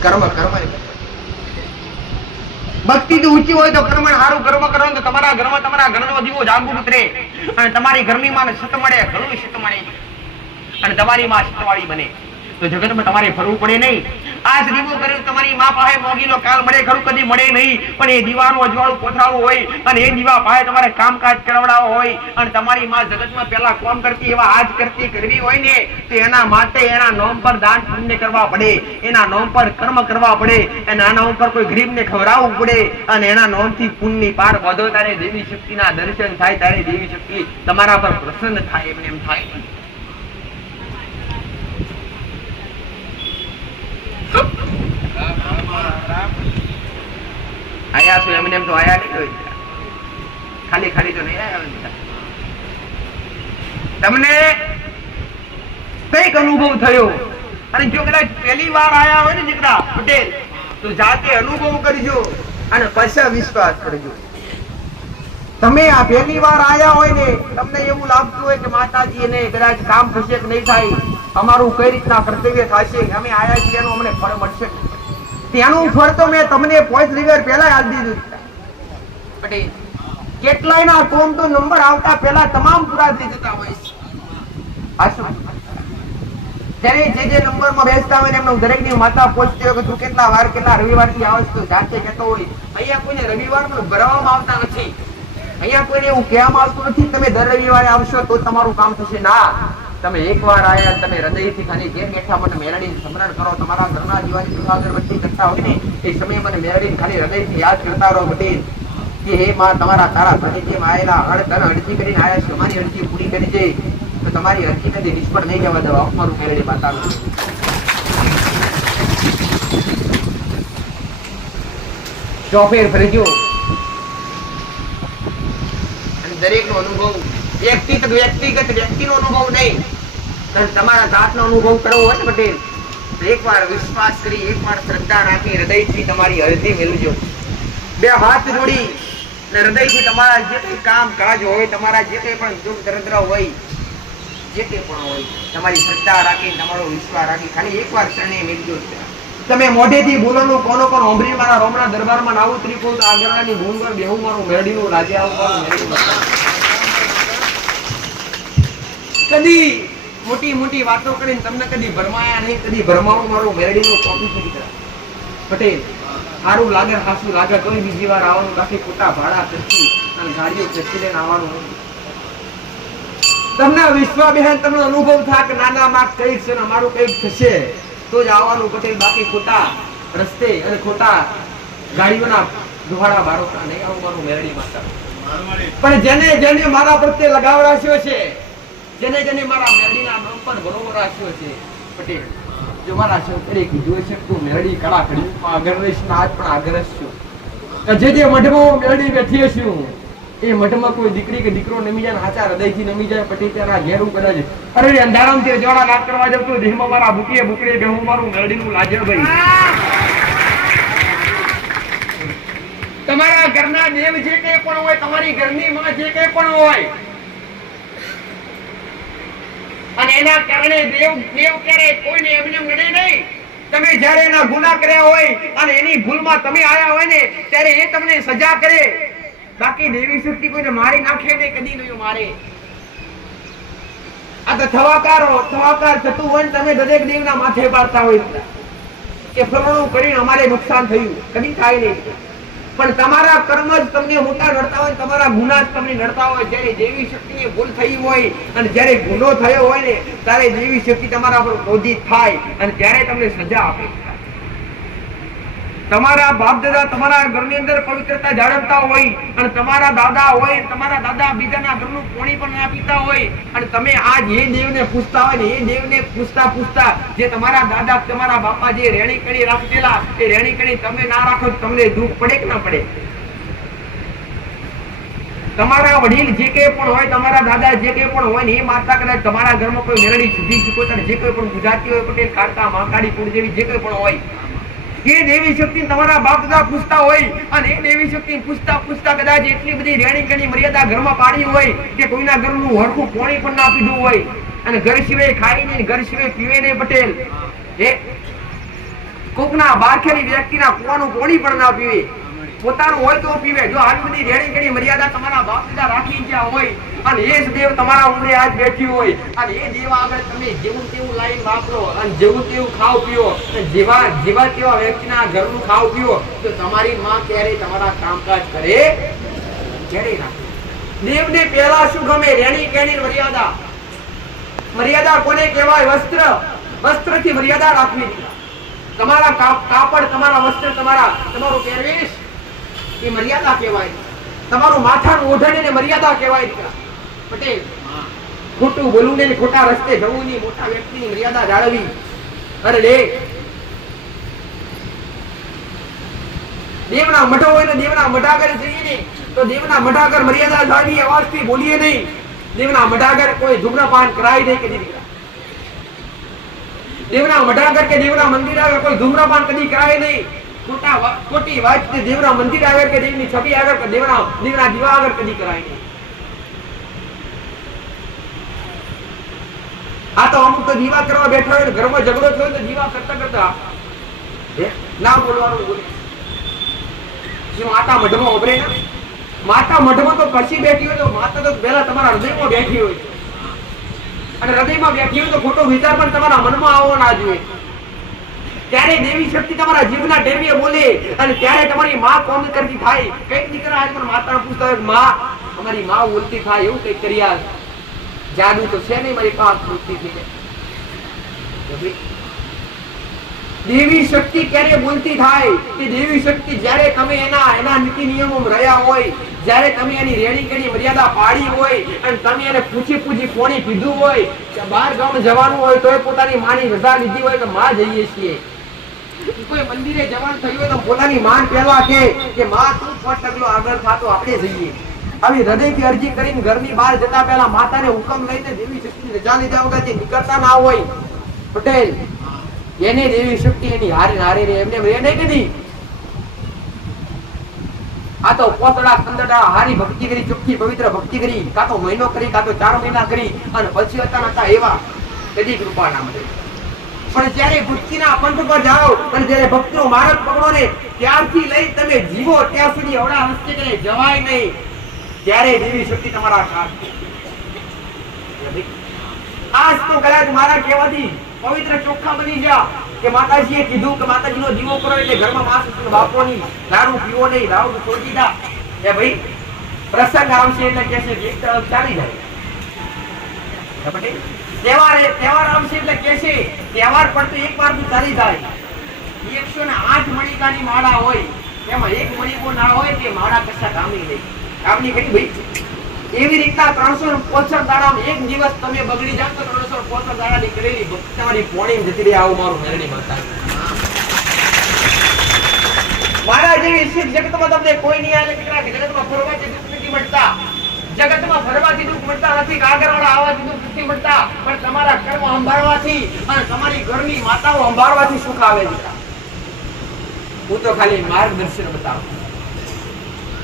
કર્મ ભક્તિ જો ઊંચી હોય તો કર્મ સારું કર્મ કરો તો તમારા ઘરમાં તમારા ઘરનો દીવો જાગૃત ઉતરે અને તમારી ઘરની માં સત મળે, ઘણું સત મળે અને તમારી માં સતવાળી બને. તો જગતમાં તમારે ફરવું પડે નહીં. આજ દીવો કર્યો તમારી માં પાસે મોગી લો, કાલ મળે ખરું, કદી મળે નહીં. પણ એ દીવાનું અજવાળું પોથાવું હોય અને એ દીવા પાસે તમારે કામકાજ કરાવડાવો હોય અને તમારી માં જગતમાં પેલા કોમ કરતી એવા આજ કરતી કરવી હોય ને, તો એના માટે એના નામ પર દાન પુણ્ય કરવા પડે, એના નામ પર કર્મ કરવા પડે, એના નામ પર કોઈ ગરીબને ખવડાવવું પડે અને એના નામથી પુણ્યની પાર વધો. તારે દેવી શક્તિના દર્શન થાય, તારે દેવી શક્તિ તમારા પર પ્રસન્ન થાય. એમને એમ થાય આયા છો એમને એમ તો આયા નહીં, ખાલી ખાલી તો નહીં આયા. તમને કઈક અનુભવ થયો અને જો કદાચ પહેલી વાર આયા હોય ને દીકરા પટેલ, તો જાતે અનુભવ કરજો અને પછી વિશ્વાસ કરજો. તમે આ પહેલી વાર આયા હોય ને, તમને એવું લાગતું હોય કે માતાજી એને કદાચ કામ થશે કે નહીં થાય, અમારું કઈ રીતના કર્તવ્ય થશે, અમે આયા છીએ એનું અમને ફળ મળશે, તેનું ફળ તો મેં તમને 5 દિવસ પહેલા આપી દીધું. પટેલ કેટલાયના કોમ તો નંબર આવતા પહેલા તમામ પૂરા થઈ જતા હોય છે. જ્યારે જે નંબરમાં બેસતા હોય ને એમનો દરેકની માતા પૂછતી હોય કે તું કેટલા વાર કેટલા રવિવારથી આવશ, તો જાતે કહેતો હોય. અહીંયા કોઈને રવિવાર પણ ભરવામાં આવતા નથી, અહીંયા કોઈને એવું કહેવામાં આવતું નથી તમે દર રવિવારે આવશો તો તમારું કામ થશે. ના, તમે એકવાર આયા, તમે હૃદયથી ખાલી ઘેર બેઠા મને મેળવીને સ્મરણ કરો. તમારા ઘરના દીવાની અગરબત્તી કરતા હોય ને એ સમયે મને મેળવીને ખાલી હૃદયથી યાદ કરતા રહો પટેલ કે હે માં, તમારા તારા ઘરે જેમ આયેલા અડધી કરીને આયા છે, અમારી અડધી પૂરી કરી છે, તો તમારી અરજી કદી નિષ્ફળ નહીં જવા દો. અમારું મેળવી માતાનું ચોફેર ફરજો. દરેક નો અનુભવ વ્યક્તિનો અનુભવ નહીં, તમારા જાતનો અનુભવ કરવો હોય ને પટેલ, એકવાર વિશ્વાસ કરી, એકવાર શ્રદ્ધા રાખી હૃદયથી તમારી અરજી મેળવજો. 2 હાથ જોડી અને હૃદયથી તમારા જે કઈ કામ કાજ હોય, તમારા જે કઈ પણ દુઃખ દરિદ્ર હોય, જે કઈ પણ હોય, તમારી શ્રદ્ધા રાખી, તમારો વિશ્વાસ રાખી ખાલી એકવાર શરણે મેળવજો. તમે મોઢેથી બોલવાનું કોનો કોણ હોંભરી મારા રોમના દરબારમાં નાવું ત્રિકુળ આગળની ભૂંગર બેહું મારું મેળડીનું લાજે આવું કદી મોટી મોટી વાતો કરીને તમને કદી ભરમાયા નહીં, કદી ભરમાવું મારું મેળડીનું કોપી નથી કરા. પટેલ સારું લાગે, હાસું લાગે તો બીજી વાર આવવાનું, બાકી ખોટા ભાડા ખર્ચી અને ગાડીઓ ખર્ચી લઈને આવવાનું. તમને વિશ્વા બેન તમને અનુભવ થાય કે નાના માં કઈક છે ને અમારું કઈક થશે તો જ આવવાનું પટેલ, બાકી ખોટા રસ્તે અને ખોટા ગાડીઓના દુહાડા બારોટા નહીં આવવાનું મેળડી માતા. પણ જેને જેને મારા પ્રત્યે લગાવ રાખ્યો છે, જેને જેને મારા મેળડીના નામ પર ભરોસો રાખ્યો છે પટેલ, જો મારા શંકરે કીધું છે તું મેળડી કળા ઘડીમાં આગળ રહીશ ને આજ પણ આગળ છું. જે મઢમાં મેળડી બેઠી છું એ મઢમાં કોઈ દીકરી કે દીકરો નમી જાય, હાચા હૃદયથી નમી જાય પટેલ, તેના ઘેરું કદાચ અરે અંધારામથી જોડા નાક કરવા જાવ તો દેહમાં મારા બુકીએ બુકડે બેહું મારું મેળડીનું લાજે ભાઈ. તમારા ઘરના દેવ જે કંઈ પણ હોય, તમારી ઘરની માં જે કંઈ પણ હોય, અને એના કારણે દેવ ક્યારે કોઈને એમને ગણે નહીં. તમે જ્યારે એના ગુનાહ કર્યા હોય અને એની ભૂલમાં તમે આયા હોય ને ત્યારે એ તમને સજા કરે, બાકી દેવી શક્તિ કોઈને મારી નાખે નહીં, કદી નહીં મારે. આ તો થવાકાર થતું હોય તમે દરેક દેવના માથે પાડતા હોય કે ફલાણું કરીને અમારે નુકસાન થયું, કદી થાય નહીં. પણ તમારા કર્મ જ તમને મોટા નડતા હોય, તમારા ગુનાહ જ તમને નડતા હોય. જ્યારે દેવી શક્તિની ભૂલ થઈ હોય અને જ્યારે ગુનો થયો હોય ને ત્યારે દેવી શક્તિ તમારા પર ક્રોધિત થાય અને ત્યારે તમને સજા આપે. તમારા બાપ દાદા તમારા ઘરની અંદર પવિત્રતા જાળવતા હોય અને તમારા દાદા હોય, તમારા દાદા બીજાના ઘરનું પાણી પણ ના પીતા હોય અને તમે આજ એ દેવને પૂછતા હોય ને એ દેવને પૂછતા જે તમારા દાદા તમારા બાપા જે રેણી કણી રાખેલા એ રેણી કણી તમે ના રાખો, તમને દુઃખ પડે કે ના પડે? તમારા વડીલ જે કંઈ પણ હોય, તમારા દાદા જે કંઈ પણ હોય ને એ માતા કદાચ તમારા ઘરમાં કોઈ મેરડી સુધી શીખોતર જે કંઈ પણ ગુજરાતી હોય, પટેલ કાળકા મહાકાળી કુળ જેવી જે કંઈ પણ હોય, એ દેવી શક્તિ તમારા બાપ દાદા પૂછતા હોય અને એ દેવી શક્તિ પૂછતા કદાચ એટલી બધી રેણી કણી મર્યાદા ઘરમાં પાડી હોય કે કોઈના ઘરનું હરખું પાણી પણ ના પીધું હોય અને ઘર સિવાય ખાઈ નહીં, ઘર સિવાય પીવે નહીં પટેલ, એ કોકના બારખેરી વ્યક્તિના કુવાનું પાણી પણ ના પીવે, પોતાનું હોય તો પીવે. જો આવી બધી રેણી કેણી મર્યાદા તમારા બાપ દાદા રાખી ગયા હોય અને એ જ દેવ તમારા ઉમરે આજ બેઠી હોય અને એ દેવ આગળ તમે જેવું તેવું લાઈન વાપરો અને જેવું તેવું ખાવ પીઓ જેવા તેવા વ્યક્તિના ઘરનું ખાવ પીઓ તો તમારી માં ક્યારેય તમારા કામકાજ કરે ક્યારેય ના. દેવને પહેલા શું ગમે? રેણી કેણી મર્યાદા. મર્યાદા કોને કહેવાય? વસ્ત્રથી મર્યાદા રાખવી. તમારા કાપડ, તમારા વસ્ત્ર, તમારો પહેરવેશ એ મર્યાદા કહેવાય. તમારું માથાનું ઓઢણ એને મર્યાદા કહેવાય. પટેલ, ખોટું બોલવું ને ખોટા રસ્તે જવું નહીં, મોટા વ્યક્તિની મર્યાદા જાળવવી. અરે રે, દેવના મઠો હોય ને દેવના મઠાગર જઈએ ને તો દેવના મઠાગર મર્યાદા જાળવી, અવાજથી બોલીએ નહીં. દેવના મઠાગર કોઈ ધૂમ્રપાન કરાય નહીં કે દીકરા. દેવના મઠાગર કે દેવના મંદિર આગળ કોઈ ધૂમ્રપાન કદી કરાય નહીં. ખોટી વાત દેવના મંદિર આગળ કે દેવની છબી આગળ કે દેવના દીવા આગળ કદી કરાય નહીં. આ તો અમુક તો દીવા કરવા બેઠા હોય, ઘરમાં ઝઘડો થયો તો દીવા કરતા કરતા ના બોલવાનું બોલે. માતા મઢમાં ઉભરે ને, માતા મઢમાં તો પછી બેઠી હોય તો માતા તો પહેલા તમારા હૃદયમાં બેઠી હોય અને હૃદયમાં બેઠી હોય તો ખોટો વિચાર પણ તમારા મનમાં આવવો ના જોઈએ. ત્યારે દેવી શક્તિ તમારા જીભના ટેરવીએ બોલે અને ત્યારે તમારી માં કોમ કરતી થાય. કઈક દીકરા આજ પણ માતા પૂછતા હોય, માં અમારી માં બોલતી થાય એવું કઈક કર્યા. જાદુ તો છે નહીં મારી પાસે બોલતી થઈ જાય. દેવી શક્તિ ક્યારે બોલતી થાય કે દેવી શક્તિ જ્યારે તમે એના નીતિ નિયમોમાં રહ્યા હોય, જ્યારે તમે એની રેણી કેણી મર્યાદા પાડી હોય અને તમે એને પૂછી કોણી કીધું હોય કે બહાર ગામ જવાનું હોય તો પોતાની માની રજા લીધી હોય તો માં જઈએ છીએ. કોઈ મંદિરે જવાનું થયું હોય તો પોતાની માન પહેલા કે માં તું પટકલો આગળ થા તો આપણે જઈએ. આવી હૃદયથી અરજી કરીને ઘરની બહાર જતા પહેલા માતાને હુકમ લઈને દેવી શક્તિ રજા લીધા વગર જે નીકળતા ના હોય પટેલ, એને દેવી શક્તિ એની હારે રે એમને રે નહીં કદી. આ તો પોતડા કંદડા હારી ભક્તિ કરી, ચોખ્ખી પવિત્ર ભક્તિ કરી, કાં તો મહિનો કરી કાં તો 4 મહિના કરી અને પછી હતા એવા કદી કૃપા ના મળે. પણ જ્યારે ભક્તિના પંથ પર જાઓ અને જ્યારે ભક્તિનો માર્ગ પકડો ને ત્યારથી લઈ તમે જીવો ત્યાં સુધી અવડા રસ્તે કે જવાય નહીં. ત્યારે દેવી શક્તિ તમારા સાથ. આજ તો કદાચ મારા કહેવાથી પવિત્ર ચોખ્ખા બની જા કે માતાજીએ કીધું કે માતાજીનો દીવો કરો એટલે ઘરમાં માસ બાપોની દારૂ પીવો નહીં, દારૂ છોડી દા. એ ભાઈ પ્રસંગ આવશે એટલે કહેશે કે એક તરફ ચાલી જાય. તહેવાર આવશે એટલે કહેશે તહેવાર પર તો એકવાર તો ચાલી જાય. 108 મણિકાની માળા હોય એમાં એક મણિકો ના હોય તે માળા કશા કામની નહીં. કામની કરી ભાઈ. એવી રીતના 365 દાડામાં એક દિવસ તમે બગડી જાવ તો 365 દાડાની કરેલી ભક્તિ તમારી પોણી જતી રહી. આવું મારું મેરડી માતા. મારા જેવી શીખ જગતમાં તમને કોઈ નહીં આવે. જગતમાં ફરવાથી દુઃખ નથી મળતા, જગતમાં ફરવાથી દુઃખ મળતા નથી, આગળવાળા આવવાથી દુઃખ નથી મળતા, પણ તમારા કર્મ સંભાળવાથી અને તમારી ઘરની માતાઓ સંભાળવાથી સુખ આવે છે. હું તો ખાલી માર્ગદર્શન બતાવું.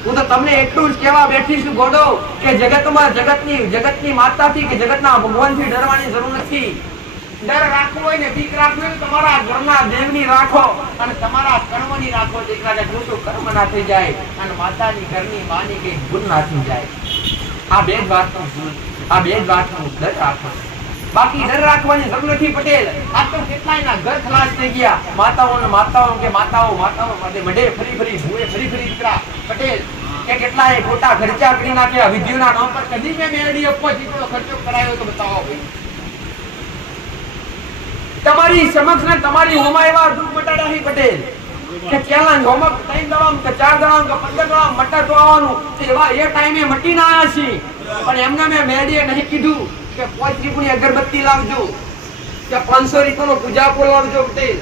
હું તો તમને એટલું જ કહેવા બેઠી છું ગોડો કે જગતની માતાથી કે જગતના ભગવાનથી ડરવાની જરૂર નથી. ડર રાખવો હોય ને બીક રાખવી હોય તમારા ઘરના દેવની રાખો અને તમારા કર્મની રાખો. દીકરાને ખોટું કર્મ ના થઈ જાય અને માતાની ઘરની માની કઈ ભૂલ ના થઈ જાય. આ બે જ વાતનું ડર રાખો. બાકી ડર રાખવાની જરૂર નથી પટેલ. આ તો કેટલાયના ઘર ખલાસ થઈ ગયા. માતાઓ મઢે ફરી ભૂએ ફરી દીકરા પટેલ કે કેટલાય ખોટા ખર્ચા કરી નાખ્યા. વિધિઓના નામ પર કદી મેં મેળવી આપવો જેટલો ખર્ચો કરાયો તો બતાવો. તમારી સમક્ષ ને તમારી હોમા એવા દુઃખ મટાડ્યા પટેલ કે ચેલેન્જ હોમવર્ક 3 દડામ કે 4 દડામ કે 15 દડામ મટા જોવાનું એવા એ ટાઈમે મટી ના આવ્યા છે. પણ એમને મેં મેળીએ નહીં કીધું કે 5 રૂપિયાની અગરબત્તી લાવજો કે 500 રૂપિયાનો પૂજાપો લાવજો પટેલ.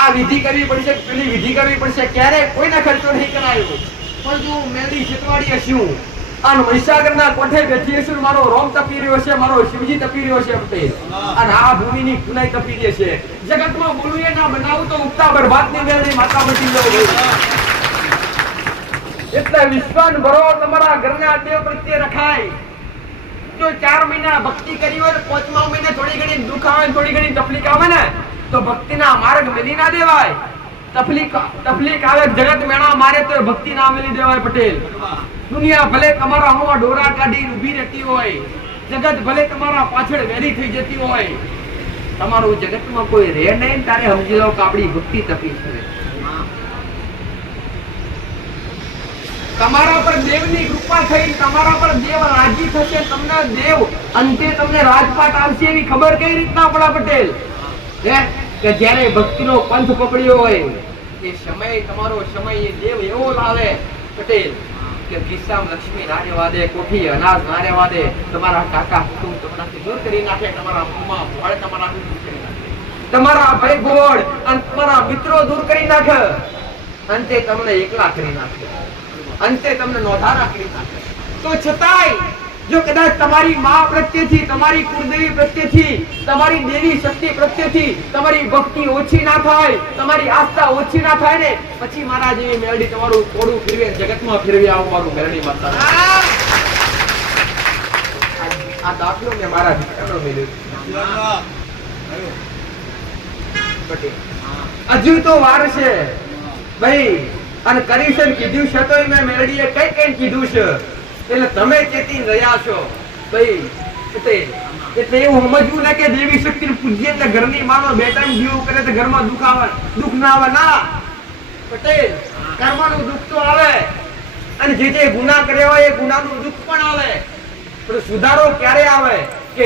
આ વિધિ કરવી પડશે, પેલી વિધિ કરવી પડશે. ક્યારે કોઈના ખર્ચો નહીં કરાયો. પણ જો મેળી શીતવાડી હશું અને મહીસાગરના કોઠે બેઠી હશું, મારો રોમ તપી રહ્યો છે, મારો શિવજી તપી રહ્યો છે પટેલ અને આ ભૂમિની પુનાઈ તપી રહી છે. જગતમાં બોલું એ ના બનાવું તો ઉગતા બરબાદની મેળી માતા બચી જાવ. એટલે વિશ્વાસ ભરો તમારા ઘરના દેવ પ્રત્યે રખાય. જો 4 મહિના ભક્તિ કરી હોય તો 5મા મહિને થોડી ઘણી દુઃખ આવે, થોડી ઘણી તકલીફ આવે ને તો ભક્તિના માર્ગ મેલી ના દેવાય. તકલીફ આવે જગત મેણા મારે તો ભક્તિ ના મેલી દેવાય પટેલ. દુનિયા ભલે તમારા હોમાં ડોરા કાઢી ઊભી રહેતી હોય, જગત ભલે તમારા પાછળ વેરી થઈ જતી હોય, તમારું જગતમાં કોઈ રહે નહીં, તારે સમજી લો કે આપણી ભક્તિ તકલીફ છે. તમારા પર દેવની કૃપા થઈ, તમારા પર દેવ રાજી થશે, તમને દેવ અંતે તમને રાજપાટ આવશે એવી ખબર કઈ રીતના પડે પટેલ? કે જ્યારે ભક્તિનો પંથ પકડ્યો હોય એ સમય, તમારો સમય એ દેવ એવો લાવે પટેલ કે ખિસ્સામાં લક્ષ્મી ના રહેવા દે, કોઠી અનાજ ના રહેવા દે, તમારા કાકા કુટુંબ તમારાથી દૂર કરી નાખે, તમારા મોમાં ભોળ તમારાથી દૂર કરી નાખે, તમારા ભાઈ ભોળ અને તમારા મિત્રો દૂર કરી નાખે, અંતે તમને એકલા કરી નાખે, અંતે તમને નોંધારા કરી નાખે. તો છતાંય જો કદાચ તમારી માં પ્રત્યેથી, તમારી કુળદેવી પ્રત્યેથી, તમારી દેવી શક્તિ પ્રત્યેથી તમારી ભક્તિ ઓછી ના થાય, તમારી આસ્થા ઓછી ના થાય ને, પછી મારા જેવી મેલડી તમારું થોડું ફેરવે જગતમાં ફેરવી આવવાનું મેલડી માતા. આ દાખલો મેં મારા દીકરાનો મેળવ્યો. હજુ તો વાર છે ભાઈ, અને કરી છે કીધું છે તો મેં મેલડીએ કઈ કઈ કીધું છે એટલે તમે ચેતી રહ્યા છો ભાઈ. એટલે એવું સમજવું ને કે દેવી શક્તિ પૂજ્ય એટલે ઘરની માનો બે ટાઈમ જીવ કરે તો ઘરમાં દુઃખ ના આવે. ના પટેલ, કર્મનું દુઃખ તો આવે, અને જે ગુનાહ કર્યા હોય એ ગુનાહનું દુઃખ પણ આવે, પણ સુધારો ક્યારે આવે કે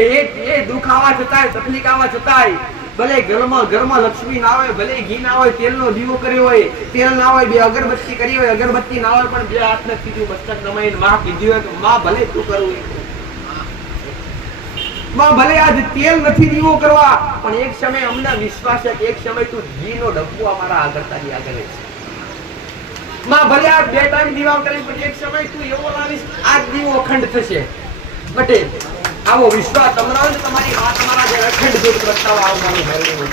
એ દુઃખ આવવા છતાંય, તકલીફ આવવા છતાંય ભલે ઘરમાં લક્ષ્મી ના હોય, ભલે ઘી ના હોય, તેલનો દીવો કર્યો હોય, તેલ ના હોય, બે અગરબત્તી કરી હોય, અગરબત્તી ના હોય, પણ બે હાથને સીધું મસ્તક નમાઈને માં કીધું હોય કે માં ભલે તું કરવું, માં ભલે આજ તેલ નથી દીવો કરવા, પણ એક સમય અમને વિશ્વાસ છે કે એક સમય તું ઘીનો ડબ્બો અમારા આગળ તારી આગળ છે. માં ભલે આ બે ટાઈમ દીવા કરી, પણ એક સમય તું એવો લાવીશ આજ દીવો અખંડ થશે. પટેલ, આવો વિશ્વાસ તમને તમારી વાત તમારા જે અખંડ દૂર પ્રસ્તાવ આવવાનું મેળવ્યું,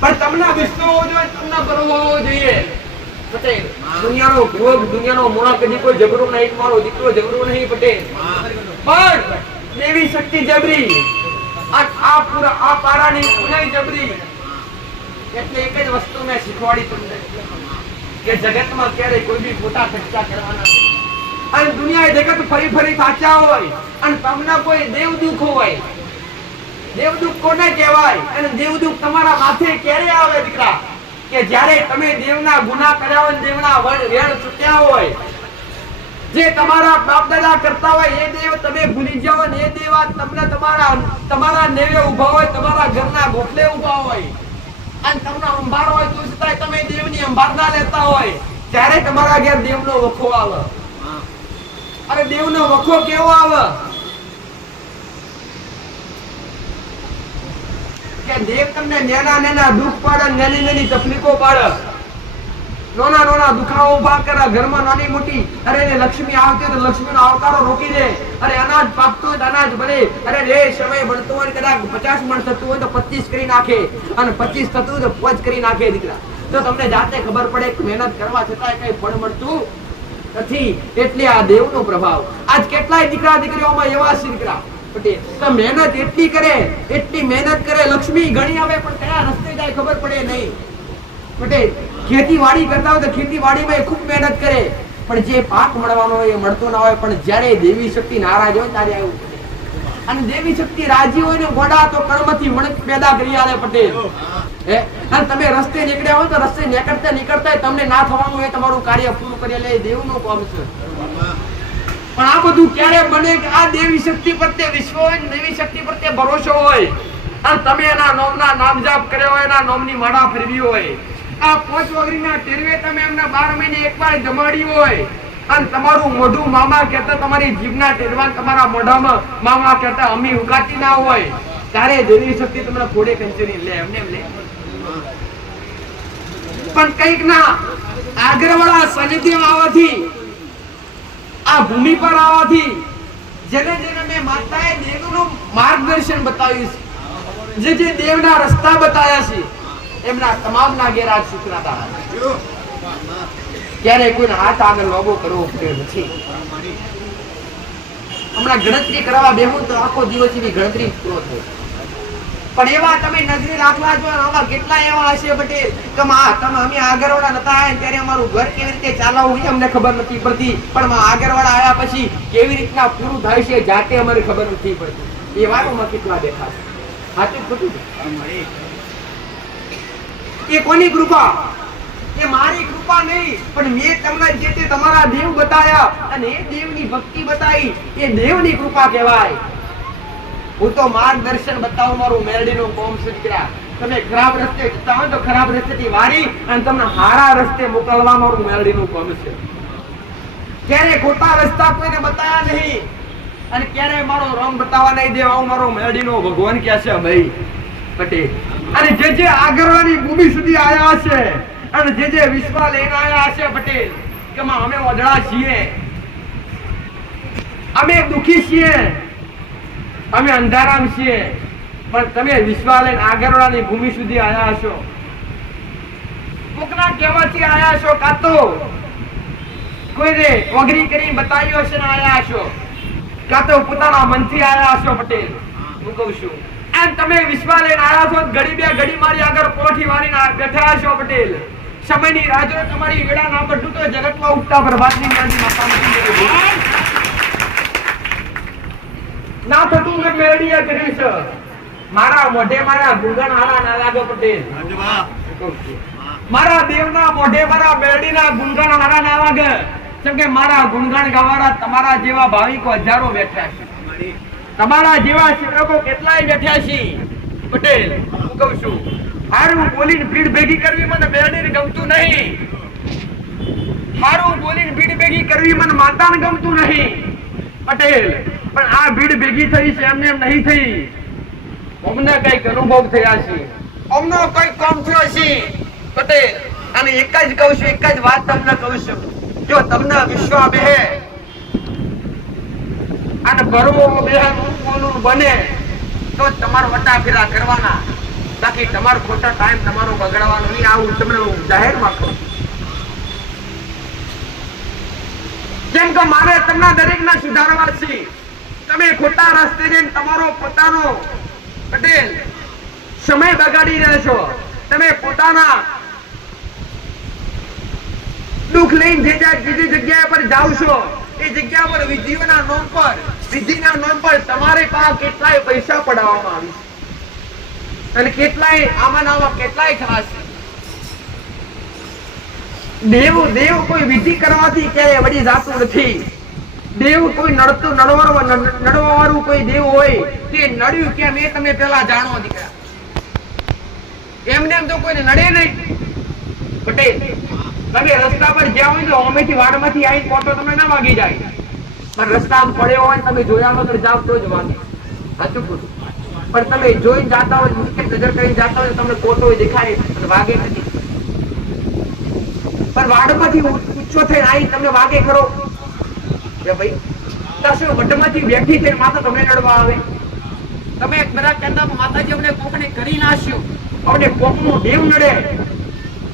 પણ તમને વિશ્વાસ હોવો જોઈએ, તમને બરોબર હોવો જોઈએ. પટેલ, દુનિયાનો ભોગ, દુનિયાનો મોણા કદી કોઈ જબરો નહીં, મારો દીકરો જબરો નહીં પટેલ, પણ દેવી શક્તિ જબરી, આ પારાની પુનઃ જબરી. એટલે એક જ વસ્તુ મેં શીખવાડી તમને કે જગતમાં ક્યારે કોઈ બી ખોટા ખર્ચા કરવાના નહીં, અને દુનિયા જગત ફરી સાચા હોય, અને તમને કોઈ દેવ દુઃખ હોય. દેવ દુઃખ કોને કહેવાય? અને દેવ દુઃખ તમારા માથે ક્યારે આવે દીકરા? કે જ્યારે તમે દેવના ગુનાહ કર્યા હોય, દેવના વેણ ચૂક્યા હોય, જે તમારા બાપ દાદા કરતા હોય એ દેવ તમે ભૂલી જાઓ, ને એ દેવ તમને તમારા નેવે ઉભા હોય, તમારા ઘરના ગોખલે ઉભા હોય, અને તમને અંબાર હોય તો છતાંય તમે દેવની અંબાર ના લેતા હોય, ત્યારે તમારા ઘેર દેવનો વખો આવે. અરે દેવનો વખો કેવો આવે કે દેવ તમને નેના દુઃખ પાડે, નાની તકલીફો પાડે, નાના દુખાવો ઉભા કરે, ઘરમાં નાની મોટી. અરે લક્ષ્મી આવતી તો લક્ષ્મીનો આવકારો રોકી દે. અરે અનાજ પાકતું હોય તો અનાજ ભલે, અરે એ સમય બનતો હોય કદાચ 50 મણ થતું હોય તો 25 કરી નાખે, અને 25 થતું હોય તો 5 કરી નાખે દીકરા. તો તમને જાતે ખબર પડે કે મહેનત કરવા છતાંય કઈ ફળ મળતું નથી. એટલે આ દેવનો પ્રભાવ. આજ કેટલાય દીકરા દીકરીઓમાં એવા છે દીકરા પટેલ, તો મહેનત એટલી મહેનત કરે, લક્ષ્મી ઘણી આવે પણ કયા રસ્તે જાય ખબર પડે નહીં. પટેલ, ખેતીવાડી કરતા હોય તો ખેતીવાડીમાં ખૂબ મહેનત કરે, પણ જે પાક મળવાનો હોય એ મળતો ના હોય. પણ જ્યારે દેવી શક્તિ નારાજ હોય ત્યારે આવું પડે, અને દેવી શક્તિ રાજી હોય ને ગોડા તો કર્મથી વણક પેદા કરી આલે પટેલ. અને તમે રસ્તે નીકળ્યા હોય તો રસ્તે નીકળતા તમને ના થવાનું હોય, તમારું કાર્ય પૂરું કરી લે, દેવનું કામ છે. પણ આ બધું ક્યારે બને કે આ દેવી શક્તિ પ્રત્યે વિશ્વ હોય, દેવી શક્તિ પ્રત્યે ભરોસો હોય, અને તમે એના નામના નામ જાપ કર્યો હોય, એના નામની માળા ફેરવી હોય, આ 5 વગરીના ટેરવે તમે એમના 12 મહિને એકવાર જમાડી હોય, અને તમારું મોઢું મામા કહેતા, તમારી જીભના ટેરવા તમારા મોઢામાં મામા કહેતા અમી ઉકાતી ના હોય, ત્યારે દેવી શક્તિ તમને ખોડે કંચરી લે, એમને એમ લે. પણ કઈક ના આગળવાળા સાનિધ્યમાં આવવાથી, આ ભૂમિ પર આવવાથી, જેને મેં માતાએ દેવનું માર્ગદર્શન બતાવ્યું છે, જે દેવના રસ્તા બતાવ્યા છે, એમના તમામના ગેરાજ શીખનાતા. ત્યારે કોઈને હાથ આગળ લોગો કરવો પડ્યો નથી. હમણાં ગણતરી કરવા બેહું તો આખો દિવસ એની ગણતરી પૂરો થયો. પણ એવા તમે નજરે રાખવા જો આવા કેટલા એવા હશે પટેલ કે તમે અમે આગરવાળા નતા આયા ત્યારે અમારું ઘર કેવી રીતે ચાલવું એ અમને ખબર નથી પડતી, પણ આગરવાળા આયા પછી કેવી રીતના પૂરું થાય છે જાતે અમને ખબર નથી પડતી. એ વાતોમાં કેટલા દેખાશે. સાચું ખોટું? એ કોની કૃપા? એ મારી કૃપા નહીં, પણ મેં તમને જે તે તમારા દેવ બતાયા અને એ દેવની ભક્તિ બતાવી, એ દેવની કૃપા કહેવાય. હું તો માર્ગદર્શન બતાવું મારું મેરડીનું કોમ સુધરા. તમે ખરાબ રસ્તે જતા હોય તો ખરાબ રસ્તેથી વારી અને તમને હારા રસ્તે મોકલવા મારું મેરડીનું કોમ છે. ક્યારે ખોટા રસ્તા કોઈને બતાયા નહીં અને ક્યારે મારો રંગ બતાવવા નહીં દેવા. હું મારો મેરડીનો ભગવાન કહે છે ભાઈ પટેલ. અને જે આગળની ભૂમિ સુધી આયા છે અને જે વિશ્વા લઈને આયા છે પટેલ કે અમે વદળા છીએ, અમે દુખી છીએ, અમે અંધારામ છીએ, પણ તમે વિશ્વા લઈને આગળની ભૂમિ સુધી આયા છો. કોકના કહેવાથી આયા છો, કાં તો કોઈને ઓગરી કરીને બતાવ્યો છે ને આયા છો, કાં તો પોતાના મનથી આયા છો પટેલ. હું કહું છું એમ તમે વિશ્વા લઈને આયા છો, ઘડી બે ઘડી મારી આગળ કોઠી વારીને બેઠા છો પટેલ. સમયની રાજો તમારી વેળા ના બધું તો જગતમાં ઉઠતા પ્રભાતની ગાંધી માતા ના થતું મેં મેળડીએ કર્યું છે. મારા મોઢે મારા ગુણગાન હારા ના લાગે પટેલ. મારા દેવના મોઢે મારા મેળડીના ગુણગાન હારા ના લાગે, કેમ કે મારા ગુણગાન ગાવાળા તમારા જેવા ભાવિકો હજારો બેઠા છે. તમારા જેવા સેવકો કેટલાય બેઠા છે પટેલ. હું કહું છું હારું બોલીને ભીડ ભેગી કરવી મને મેળડીને ગમતું નહીં. હારું બોલીને ભીડ ભેગી કરવી મને માતાને ગમતું નહીં પટેલ. પણ આ ભીડ ભેગી થઈ છે એમને એમ નહીં થઈ. અમને કઈક અનુભવ થયા છે, અમને કઈક કામ થયો છે પટેલ. અને એક જ કહું છું, એક જ વાત તમને કહું છું, જો તમને વિશ્વાસ બેહે અને ભરવો બેહન બને તો તમારો વટા ફેરા કરવાના, બાકી તમારો ખોટા ટાઈમ તમારો બગડવાનો નહીં. આવું તમને જાહેરમાં કહું. જેમ કે મારે તમને દરેકના સુધારવા છે. તમે ખોટા રસ્તે જઈને તમારો પોતાનો પટેલ સમય બગાડી રહ્યા છો. તમે પોતાના દુઃખ લઈને જે જગ્યા પર જાવ છો એ જગ્યા પર વિધિઓના નામ પર વિધિના નામ પર તમારે પાસે કેટલાય પૈસા પડાવવામાં આવી છે અને કેટલાય આમાં કેટલાય ખરા છે. દેવ કોઈ વિધિ કરવાથી ક્યાંય વળી જાતું નથી. દેવ કોઈ નડવાવાળું કોઈ દેવ હોય તે નડ્યું કેમ એ તમે પેલા જાણો દીકરા. એમને એમ તો કોઈને નડે નહીં પટેલ. તમે રસ્તા પર જ્યાં હોય તો અમેથી વાડમાંથી આવીને કોટો તમને ના વાગી જાય, પણ રસ્તામાં પડ્યો હોય તમે જોયા વગર જાવ તો જ વાગે. સાચું ખોટું? પણ તમે જોઈને જાતા હોય, મુશ્કેલ નજર કરીને જાતા હોય, તમને કોટો દેખાય અને વાગે નથી. પણ વાડમાંથી ઊંચો થઈને આવી તમને વાગે ખરો કે ભાઈ તસો વડમાંથી બેઠી થઈને માતા તમને નડવા આવે? તમે બધા કહેતા માતાજી અમને કોકને કરી નાખ્યું, અમને કોકનો દેવ નડે.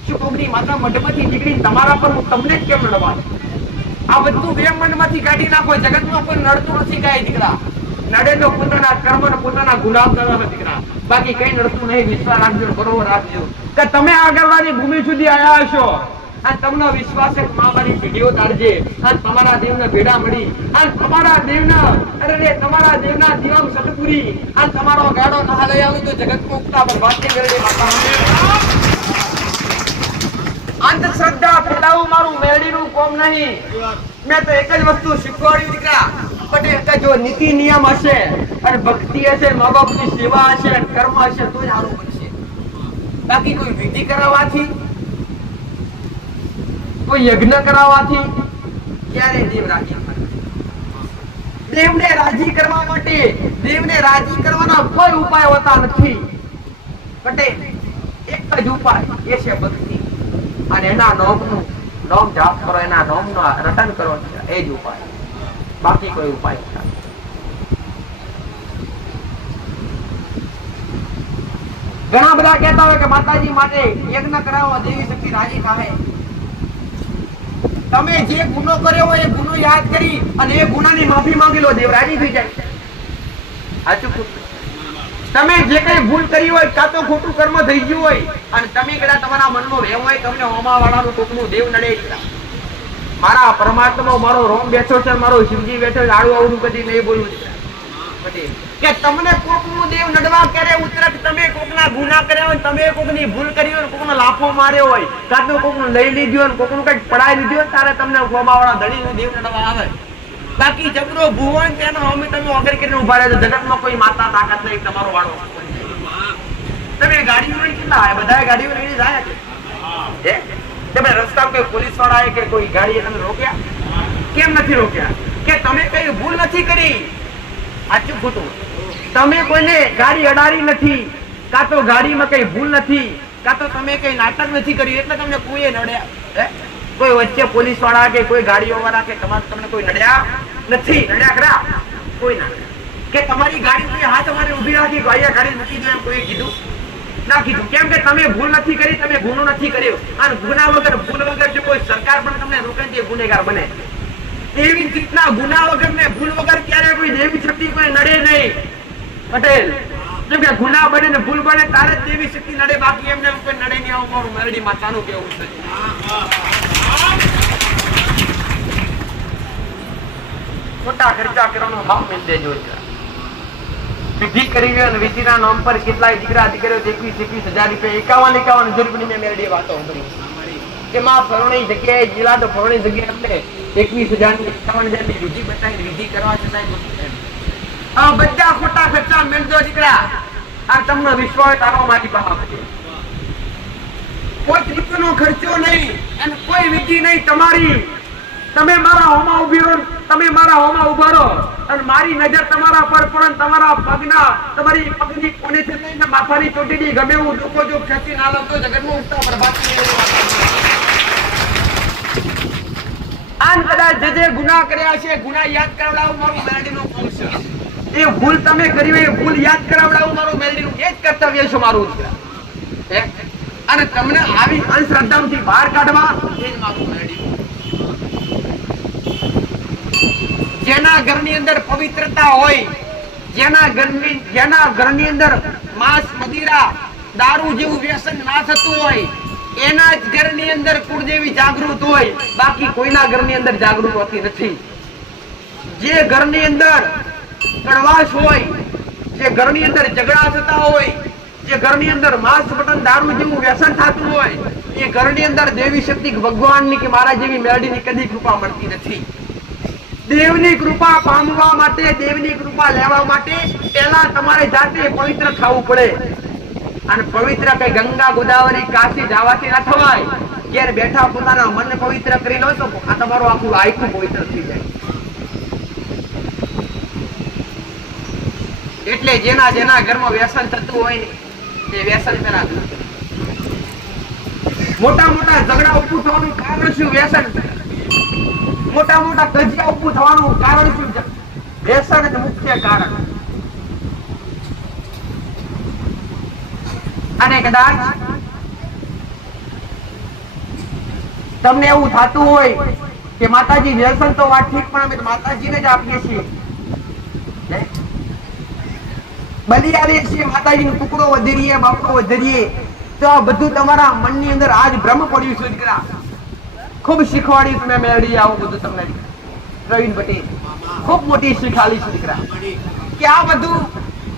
શું કોકની માતા મઢમાંથી નીકળી તમારા પર તમને જ કેમ નડવા? આ બધું બે મનમાંથી કાઢી નાખો. જગતમાં કોઈ નડતું નથી કાંઈ દીકરા. નડે તો પોતાના કર્મ ને પોતાના ગુલામ કરવા દીકરા, બાકી કઈ નડતું નહીં. વિશ્વાસ રાખજો, બરોબર રાખજો કે તમે આગળની ભૂમિ સુધી આવ્યા છો અને તમને વિશ્વાસ છે મારી વિડીયો તારજે અને તમારા દેવને ભેડા મળી અને તમારા દેવના તમારા દેવના દિવામ સતપુરી અને તમારો ગાડો ના લઈ આવું તો જગત મુક્તા બરબાદી કરી માતા. અંધશ્રદ્ધા ફેલાવું મારું મેરડીનું કોમ નહીં. મેં તો એક જ વસ્તુ શીખવાડ્યું દીકરા પટેલ કે જો નીતિ નિયમ હશે અને ભક્તિ હશે, મા બાપની સેવા હશે, કર્મ હશે તો જ સારું બનશે. બાકી કોઈ વિધિ કરાવવાથી, કોઈ યજ્ઞ કરાવવાથી ક્યારે દેવ રાજી થાય? દેવને રાજી કરવા માટે દેવને રાજી કરવાના કોઈ ઉપાય હોતા નથી પટેલ. એક જ ઉપાય એ છે ભક્તિ અને એના નામનું નામ જાપ કરો, એના નામનું રટન કરો, એ જ ઉપાય. બાકી કોઈ ઉપાય નથી. ઘણા બધા કહેતા હોય કે માતાજી માટે યજ્ઞ કરાવો દેવી શક્તિ રાજી થાય. તમે જે ગુનો કર્યો હોય એ ગુનો યાદ કરી અને એ ગુનાની માફી માંગી લો, દેવ રાજી થઈ જાય. સાચું? તમે જે કઈ ભૂલ કરી હોય કાં તો ખોટું કર્મ થઈ ગયું હોય અને તમે કદાચ તમારા મનમાં રહેવું હોય તમને હોમા વાળાનું કોકનું દેવ નડે મારા પરમાત્મા મારો રોમ બેઠો છે મારો શિવજી બેઠો છે આડું આવડું કદી નહીં બોલવું કે તમને કોકનું દેવ નડવા કરે ઉતરક તમે કોકના ગુના કર્યા હોય તમે કોકની ભૂલ કરી હોય કોકનો લાફો માર્યો હોય કાં તો કોકનું લઈ લીધું હોય કોકનું કઈક પડાઈ લીધું હોય ત્યારે તમને હોમા વાળા ધડીનું દેવ નડવા આવે બાકી જબરો ભુવન તેનો અમે તમે વગર કરીને ઉભા રહે જગતમાં કોઈ માતા તાકાત નહીં તમારો વાળો તમે ગાડીઓ લઈને કેટલા આવે બધા ગાડીઓ લઈને જાય છે તમે રસ્તામાં કોઈ પોલીસ વાળા આવે કે કોઈ ગાડીએ તમે રોક્યા કેમ નથી રોક્યા કે તમે કઈ ભૂલ નથી કરી આચું ખોટું તમે કોઈને ગાડી અડાડી નથી કાં તો ગાડીમાં કઈ ભૂલ નથી કાં તો તમે કઈ નાટક નથી કર્યું એટલે તમને કોઈ નડ્યા કોઈ વચ્ચે પોલીસ વાળા કે કોઈ ગાડીઓ વાળા કે તમને કોઈ નડ્યા નથી નડ્યા ખરા કોઈ ના કે તમારી ગાડી કોઈ હાથ તમારે ઊભી રાખી કે અહીંયા ગાડી મૂકી દો એમ કોઈ કીધું ના કીધું કેમ કે તમે ભૂલ નથી કરી તમે ગુનો નથી કર્યો અને ગુના વગર ભૂલ વગર જો કોઈ સરકાર પણ તમને રોકે છે ગુનેગાર બને એવી રીતના ગુના વગર ને ભૂલ વગર ક્યારે કોઈ દેવી શક્તિ કોઈ નડે નહીં પટેલ જેમ કે ગુના બને ને ભૂલ બને ત્યારે જ દેવી શક્તિ નડે બાકી એમને કોઈ નડે નહીં આવું મારું મેરડી માતાનું કેવું છે ખોટા ખર્ચા કરવાનો ભાવ મિલ દેજો વિધિ કરી અને વિધિના નામ પર કેટલાય દીકરા દીકરીઓ 21,000 રૂપિયા 51,000 રૂપિયાની મેં મેરડી વાતો કરી કે માં ફરણી જગ્યાએ જિલ્લા તો ફરણી જગ્યાએ એટલે 21,000 51,000 ની વિધિ બતાવી વિધિ કરવા છતાંય આ બધા ખોટા ખર્ચા મેળજો દીકરા આ તમને વિશ્વાસ તારો મારી પાસે કોઈ રીતનો ખર્ચો નહીં અને કોઈ વિધિ નહીં તમારી તમે મારા હોમાં ઉભી રહો તમે મારા હોમાં ઉભા રહો અને મારી નજર તમારા પર પડે તમારા પગના તમારી પગની કોનેથી લઈને માથાની ચોટીની ગમે એવું લોકો જો ખેંચી ના લો તો જગતમાં ઉઠતા પ્રભાતી આન કદાચ જે ગુના કર્યા છે ગુના યાદ કરાવડાવું મારું મેરડીનું કામ છે એ ભૂલ તમે કરી હોય એ ભૂલ યાદ કરાવડાવું મારું મેરડીનું એ જ કર્તવ્ય છે મારું અને તમને આવી અંધશ્રદ્ધામાંથી બહાર કાઢવા એ જ મારું મેરડીનું જેના ઘરની અંદર પવિત્રતા હોય જેના ઘરની અંદર માંસ મદિરા દારૂ જેવું વ્યસન ના થતું હોય એના જ ઘરની અંદર કુળદેવી જાગૃત હોય બાકી કોઈના ઘરની અંદર જાગૃત હોતી નથી જે ઘરની અંદર કડવાશ હોય જે ઘરની અંદર ઝઘડા થતા હોય જે ઘરની અંદર માંસ મટન દારૂ જેવું વ્યસન થતું હોય એ ઘરની અંદર દેવી શક્તિ ભગવાનની કે મારા જેવી મેરડીની કદી કૃપા મળતી નથી દેવની કૃપા પામવા માટે દેવની કૃપા લેવા માટે પહેલા તમારે જાતે પવિત્ર થવું પડે અને પવિત્ર કઈ ગંગા ગોદાવરી કાશી જવાથી ના થવાય ક્યારે બેઠા પોતાના મનને પવિત્ર કરી લો તો આ તમારું આખું આખું પવિત્ર થઈ જાય એટલે જેના જેના ઘરમાં વ્યસન થતું હોય ને તે વ્યસન પેલા મોટા મોટા ઝઘડા ઉભું થવાનું કારણ શું વ્યસન મોટા મોટા કજિયા ઉભું થવાનું કારણ શું વ્યસન જ મુખ્ય કારણ અને કદાચ તમને એવું થતું હોય કે માતાજી વ્યસન તો વાત ઠીક પણ અમે માતાજીને જ આપીએ છીએ બલિયારી છીએ માતાજીનો ટુકડો વધેરીએ બાપડો વધેરીએ તો આ બધું તમારા મનની અંદર આજ ભ્રમ પડ્યું છે દીકરા ખૂબ શીખવાડી તમે મેળવી આવું બધું તમને પ્રવીણ પટેલ ખૂબ મોટી શીખાલી છે દીકરા કે આ બધું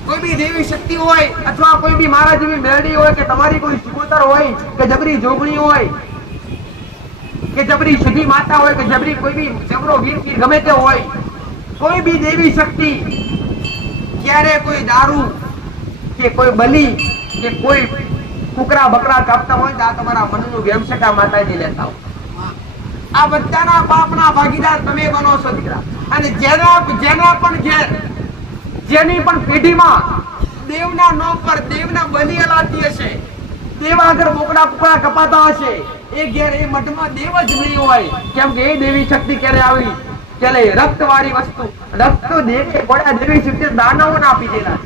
કોઈ બી દેવી શક્તિ હોય અથવા કોઈ બી મારા જેવી મેળવી હોય કે તમારી કોઈ શિકોતર હોય કે જબરી જોગણી હોય કે જબરી સીધી માતા હોય કે જબરી કોઈ બી જબરો વીર ગમે તે હોય કોઈ બી દેવી શક્તિ ક્યારે કોઈ દારૂ કે કોઈ બલી કે કોઈ કુકરા બકરા કાપતા હોય તો આ તમારા મનનું વ્યવસકા માતાજી લેતા હોય આ બધાના પાપના ભાગીદાર તમે બનો છો દીકરા અને જેના પણ ઘેર જેની પણ પેઢીમાં દેવના નામ પર દેવના બલિ હલાતી હશે દેવ આગળ બોકડા પુકડા કપાતા હશે એ ઘેર એ મઠમાં દેવ જ નહીં હોય કેમ કે એ દેવી શક્તિ ક્યારે આવી ચાલે રક્ત વાળી વસ્તુ રક્ત દેવી ગોળા દેવી શક્તિ દાનવોને આપી દેલા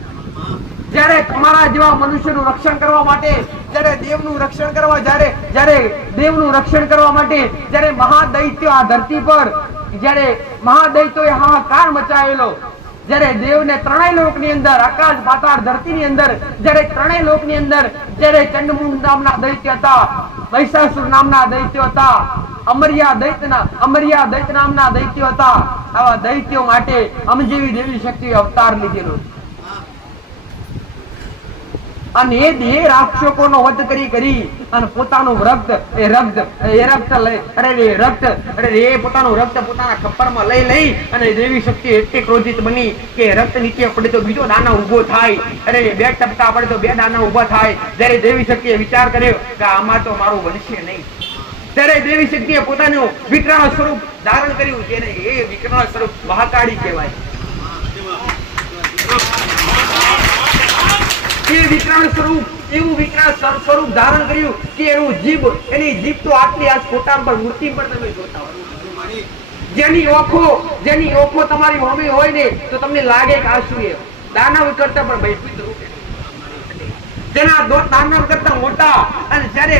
જ્યારે તમારા જેવા મનુષ્યનું રક્ષણ કરવા માટે જ્યારે દેવનું રક્ષણ કરવા જ્યારે દેવનું રક્ષણ કરવા માટે જ્યારે મહાદૈત્ય આ ધરતી પર જ્યારે મહાદૈત્યોએ હાહાકાર મચાવેલો જ્યારે દેવને ત્રણેય લોકની અંદર, આકાશ પાતાળ ધરતીની અંદર, જ્યારે ત્રણેય લોકની અંદર જ્યારે ચંડમુંડ નામના દૈત્ય હતા, મહિષાસુર નામના દૈત્ય હતા, અમર્યા દૈત્ય નામના દૈત્યો હતા, આવા દૈત્યો માટે અમજેવી દેવી શક્તિએ અવતાર લીધેલો. અને એ રાક્ષસોનો વધ કરી અને પોતાનું રક્ત પોતાનું રક્ત પોતાના ખપ્પરમાં લઈ અને દેવી શક્તિ એટલી ક્રોધિત બની કે રક્ત નીચે પડે તો બીજો દાનવ ઉભો થાય, અને બે ટપકા પડે તો બે દાનવ ઉભા થાય. જ્યારે દેવી શક્તિએ વિચાર કર્યો કે આમાં તો મારું બનશે નહીં, ત્યારે દેવી શક્તિએ પોતાનું વિકરાળ સ્વરૂપ ધારણ કર્યું, જેને એ વિકરાળ સ્વરૂપ મહાકાળી કહેવાય. એવું વિકરાળ સ્વરૂપ ધારણ કર્યું કે એની જીભ તો આટલી આ ફોટા પર મૂર્તિ પર તમે જોતા હોય, જેની ઓખો તમારી હોમી હોય ને તો તમને લાગે કે આ શું એ દાનવ કરતા પણ ભયભીત, જેના દાનવ કરતા મોટા. અને જ્યારે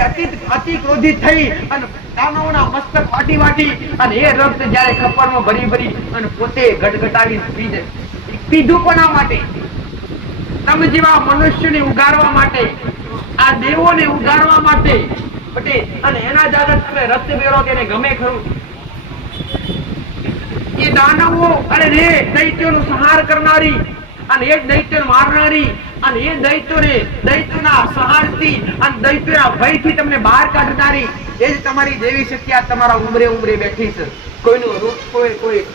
અતિ ક્રોધિત થઈ અને દાનવોના મસ્તક વાટી અને એ રક્ત જ્યારે ખપ્પરમાં ભરી અને પોતે ગટગટાવી પીધું કોના માટે? તમે જેવા મનુષ્યને ઉગારવા માટે, આ દેવોને ઉગારવા માટે. અને એના જાગર તમે રક્ત બેરો કે ગમે ખરું. એ દાનવો અને એ દૈત્યોનો સંહાર કરનારી અને એ દૈત્યોને મારનારી અને એ દૈત્યોના સંહારથી અને દૈત્યોના ભયથી તમને બહાર કાઢનારી એ જ તમારી દેવી શક્તિ આ તમારા ઉંમરે બેઠી છે. કોઈનું રૂપ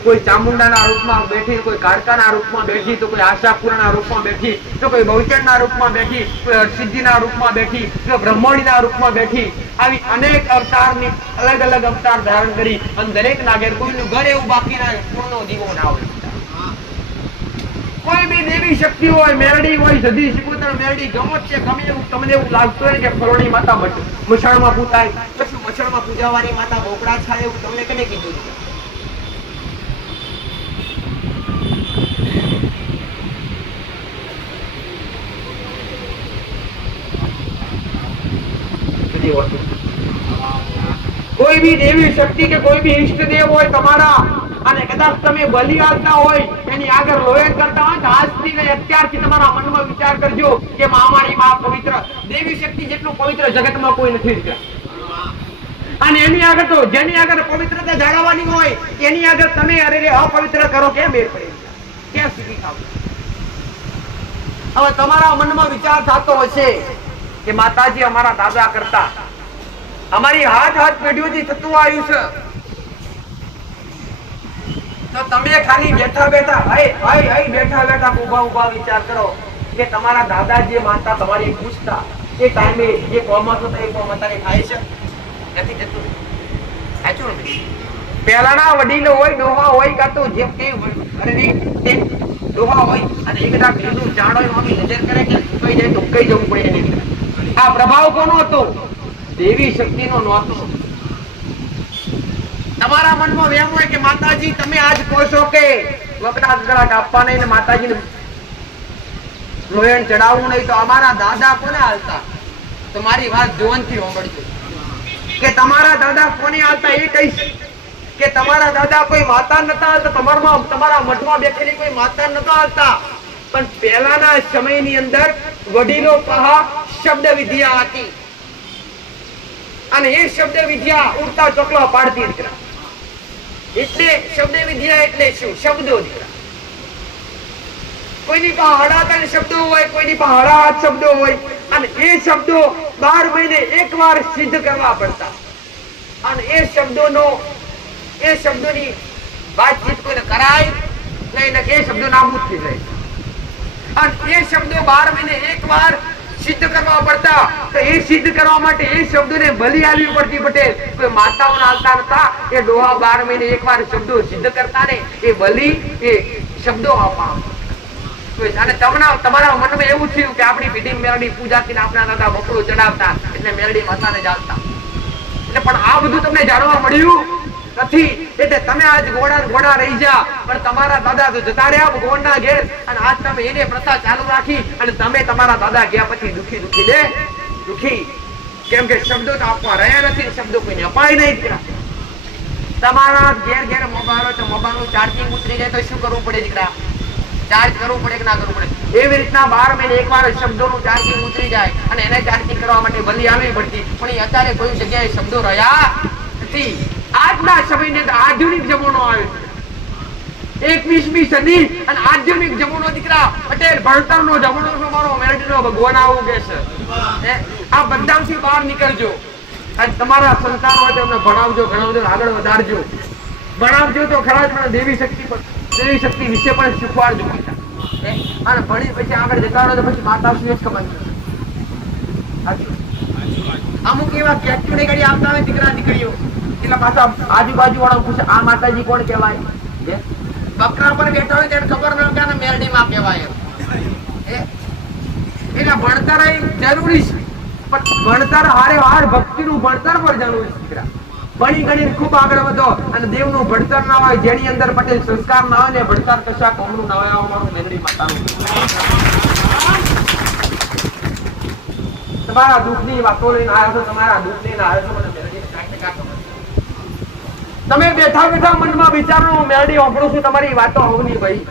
કોઈ ચામુંડાના રૂપમાં બેઠી, કોઈ કાળકાના રૂપમાં બેઠી, તો કોઈ આશાપુરાના રૂપમાં બેઠી, તો કોઈ બહુચરના રૂપમાં બેઠી, કોઈ હરસિદ્ધિના રૂપમાં બેઠી, કોઈ બ્રહ્મણીના રૂપમાં બેઠી. આવી અનેક અવતારની અલગ અલગ અવતાર ધારણ કરી અને દરેક નાગેર કોઈનું ઘર એવું બાકી ના પૂર્ણનો દીવો ના હોય. કોઈ બી દેવી શક્તિ હોય, મેરડી હોય, સધી શિકોતર મેરડી ગમત છે, ગમે એવું તમને એવું લાગતું હોય કે ફરોણી માતા મશાળમાં પૂજાય, પછી મશાળમાં પૂજાવાની માતા બોકડા થાય, એવું તમને કને કીધું? કોઈ બી દેવી શક્તિ કે કોઈ બી ઈષ્ટદેવ હોય તમારા, અને કદાચ તમે બલિ આલતા હોય, એની આગળ લોયન કરતા હોય, તો આજથી લઈ અત્યારથી તમારા મનમાં વિચાર કરજો કે મામાની માં પવિત્ર, દેવી શક્તિ જેટલું પવિત્ર જગતમાં કોઈ નથી. અને એની આગળ તો જેની આગળ પવિત્રતા જાળવવાની હોય એની આગળ તમે અપવિત્ર કરો, કેમ મેળ પડે? ક્યાં સુધી થાવ? હવે તમારા મનમાં વિચાર થતો હશે કે માતાજી અમારા દાદા કરતા, અમારી હાથ પેઢીઓથી થતું આવ્યું છે, તો તમે ખાલી બેઠા ઉભા વિચાર કરો કે તમારા દાદા જે માનતા તમારી પૂછતા એ ટાઈમે જે કોમ હતો એ કોમ અત્યારે થાય છે? નથી જતું. સાચું ને? પહેલાના વડીલો હોય, ડોહા હોય, કાં તો જેમ કે ડોહા હોય અને એકદા કીધું જાણો એમાં નજર કરે કે કઈ જાય તો કઈ જવું પડે એને. આ પ્રભાવ કોનો હતો? દેવી શક્તિનો નહોતો. તમારા મનમાં એમ હોય કે માતાજી તમે આજ કહો છો કે વકડા કાપવા નહીં, માતાજીને લોયણ ચડાવવું નહીં, તો અમારા દાદા કોને હાલતા? તમારી વાત જોવાનથી સાંભળજો કે તમારા દાદા કોને હાલતા એ કહીશ કે તમારા દાદા કોઈ માતા નતા હાલતા, તમારા મઠમાં બેઠેલી કોઈ માતા નતા હાલતા. પણ પહેલાના સમયની અંદર વડીલો પહા શબ્દ વિદ્યા હતી અને એ શબ્દ વિદ્યા ઉડતા ચોકલા પાડતી દીકરા. એટલે શબ્દ વિદ્યા એટલે શું? શબ્દો દીકરા. કોઈની પાસે હડાતા શબ્દો હોય, કોઈની પાસે હડાત શબ્દો હોય, અને એ શબ્દો 12 મહિને એકવાર સિદ્ધ કરવા પડતા. અને એ શબ્દોની વાતચીત કોઈને કરાય નહીં, એ શબ્દો નાબૂદ થઈ જાય. અને એ શબ્દો 12 મહિને એકવાર સિદ્ધ કરવા પડતા. તો એ સિદ્ધ કરવા માટે એ શબ્દોને બલિ આલવી પડતી. પટેલ કોઈ માતાઓને હાલતા નતા, એ ડોહા 12 મહિને એકવાર શબ્દો સિદ્ધ કરતા ને એ બલિ એ શબ્દો આપવા. અને તમારા મનમાં એવું થયું કે આપણી પેઢી મેરડી પૂજાથી આપણા દાદા બકરો ચડાવતા એટલે મેરડી માતાને જાળતા. એટલે પણ આ બધું તમને જાણવા મળ્યું નથી. એટલે તમે આજ ઘોડા રહી જા, પણ તમારા દાદા તો જતા રહ્યા ગોળના ઘેર, અને આજ તમે એને પ્રથા ચાલુ રાખી અને તમે તમારા દાદા ગયા પછી દુખી. કેમ કે શબ્દો તો આપવા રહ્યા નથી, શબ્દો કોઈને અપાય નહીં. તમારા ઘેર મોબાઈલ હોય તો મોબાઈલનું ચાર્જિંગ ઉતરી જાય તો શું કરવું પડે દીકરા? ચાર્જ કરવું પડે કે ના કરવું પડે. એવી રીતના 12 મહિને એકવાર શબ્દોનું ચાર્જિંગ ઉતરી જાય અને એને ચાર્જિંગ કરવા માટે બદલી આવવી પડતી, પણ એ અત્યારે કોઈ જગ્યાએ શબ્દો રહ્યા નથી. આજના સમયની અંદર આધુનિક જમાનો આવ્યો, 21મી સદી અને આધુનિક જમાનો. દીકરા પટેલ ભણતરનો જમાનો છે મારો, મેરડીનો ભગવાન આવું કે છે. આ બધાથી બહાર નીકળજો અને તમારા સંતાનો હોય તેમને ભણાવજો, ભણાવજો, આગળ વધારજો. ભણાવજો તો ખરા જ, પણ દેવી શક્તિ વિશે પણ શીખવાડજો. અને ભણી પછી આગળ જતા રહો તો પછી માતાશ્રી જ ખબર. અમુક એવા કેક્યુને કરી આવતા હોય દીકરા દીકરીઓ, એટલે પાછા આજુબાજુ વાળા પૂછે આ માતાજી કોણ કહેવાય? બકરા પર બેઠા હોય તેને ખબર ન કે મેરડી માં કહેવાય. એટલે ભણતર જરૂરી છે, પણ ભણતર હારે હાર ભક્તિનું ભણતર પણ જરૂરી છે. દીકરા ભણી ગણીને ખૂબ આગળ વધો અને દેવનું ભણતર ના હોય, જેની અંદર પટેલ સંસ્કાર ના હોય ને ભણતર કશા કોમનું ના હોય. અમારું મેરડી માતાનું તમારા દુઃખની વાતો લઈને આવ્યા છો, તમારા દુઃખ લઈને આવ્યા છો, મને મેરડી કાંઈક ને કાંઈક તમે બેઠા બેઠા મનમાં વિચારો મેરડી વાપરું છું, તમારી વાતો હોવની ભાઈ.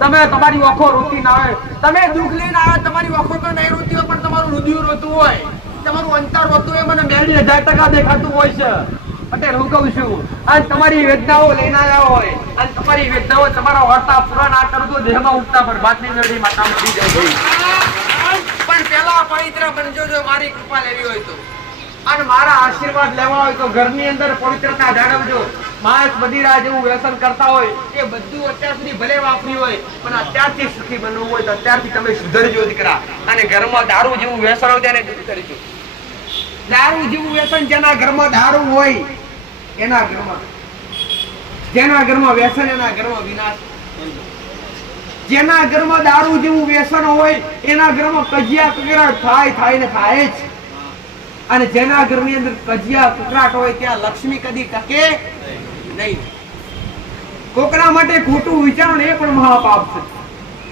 તમે તમારી આંખો રોતી ના હોય, તમે દુઃખ લઈને આવ્યા, તમારી આંખો તો નહીં રોતી હોય, પણ તમારું હૃદય રોતું હોય, તમારું અંતર રોતું હોય, મને મેરડી 1000% દેખાતું હોય છે. પટેલ હું કહું છું, અને તમારી વેદનાઓ લઈને આવ્યા હોય અને તમારી વેદનાઓ તમારા વાર્તા પૂરા ના કરો તો દેહમાં ઉગતા બરબાદની મેરડી માતા મળી જાય. પણ પેલા પવિત્ર બનજો જો મારી કૃપા લેવી હોય તો, અને મારા આશીર્વાદ લેવા હોય તો ઘરની અંદર પવિત્રતા જાળવજો. માંસ મદિરા જેવું વ્યસન કરતા હોય એ બધું અત્યાર સુધી ભલે વાપર્યું હોય, પણ અત્યારથી સુખી બનવું હોય તો અત્યારથી તમે સુધરજો દીકરા. અને ઘરમાં દારૂ જેવું વ્યસન હોય તેને દૂર કરજો. દારૂ જેવું વ્યસન જેના ઘરમાં દારૂ હોય એના ઘરમાં, જેના ઘરમાં વ્યસન એના ઘરમાં વિનાશ. જેના ઘરમાં દારૂ જેવું વ્યસન હોય એના ઘરમાં કજિયા કકરાટ થાય ને થાય જ. અને જેના ઘરની અંદર કજિયા કકરાટ હોય ત્યાં લક્ષ્મી કદી ટકે નહીં. કોકના માટે ખોટું વિચારો ને એ પણ મહાપાપ છે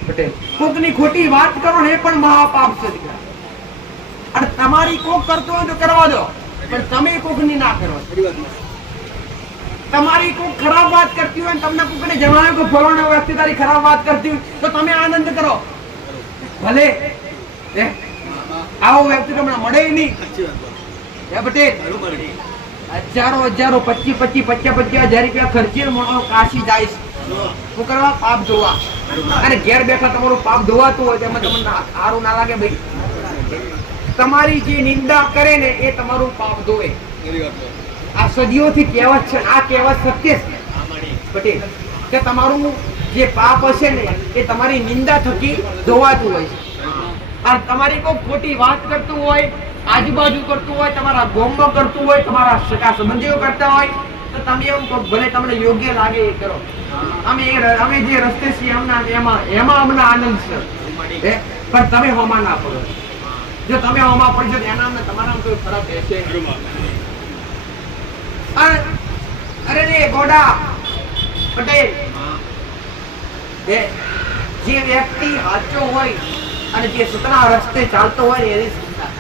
પટેલ. કોકની ખોટી વાત કરો ને એ પણ મહાપાપ છે દીકરા. અને તમારી કોક કરતો હોય તો કરવા દો, પણ તમે કોકની ના કરો. તમારી કોઈ ખરાબ વાત કરતી હોય, તમને કોઈને જણાવ્યું કે ફલાણો વ્યક્તિ તારી ખરાબ વાત કરતી હોય તો તમે આનંદ કરો. ભલે આવો વ્યક્તિ તમને મળે નહીં. પટેલ હજારો 25,000 રૂપિયા ખર્ચીને માણસો કાશી જાય છે. શું કરવા? પાપ ધોવા. અને ઘેર બેઠા તમારું પાપ ધોવાતું હોય તેમાં તમને સારું ના લાગે ભાઈ? તમારી જે નિંદા કરે ને એ તમારું પાપ ધોવે. આ સદીઓથી કહેવત છે, આ કહેવત સત્ય છે પટેલ, કે તમારું જે પાપ હશે ને એ તમારી નિંદા થકી ધોવાતું હોય છે. અને તમારી કોઈ ખોટી વાત કરતું હોય, આજુબાજુ કરતું હોય, તમારા ગામમાં કરતું હોય, તમારા સગા સંબંધીઓ કરતા હોય તો તમે એવું કહો ભલે તમને યોગ્ય લાગે એ કરો. અમે જે રસ્તે છીએ એમાં અમને આનંદ છે, પણ તમે હોમાં ના પડો. જો તમે હોમાં પડશો એના અમને તમારા કોઈ ફરક રહેશે. અરે રે ગોડા પટેલ, જે વ્યક્તિ સાચો હોય અને જે સતના રસ્તે ચાલતો હોય એની ચિંતા.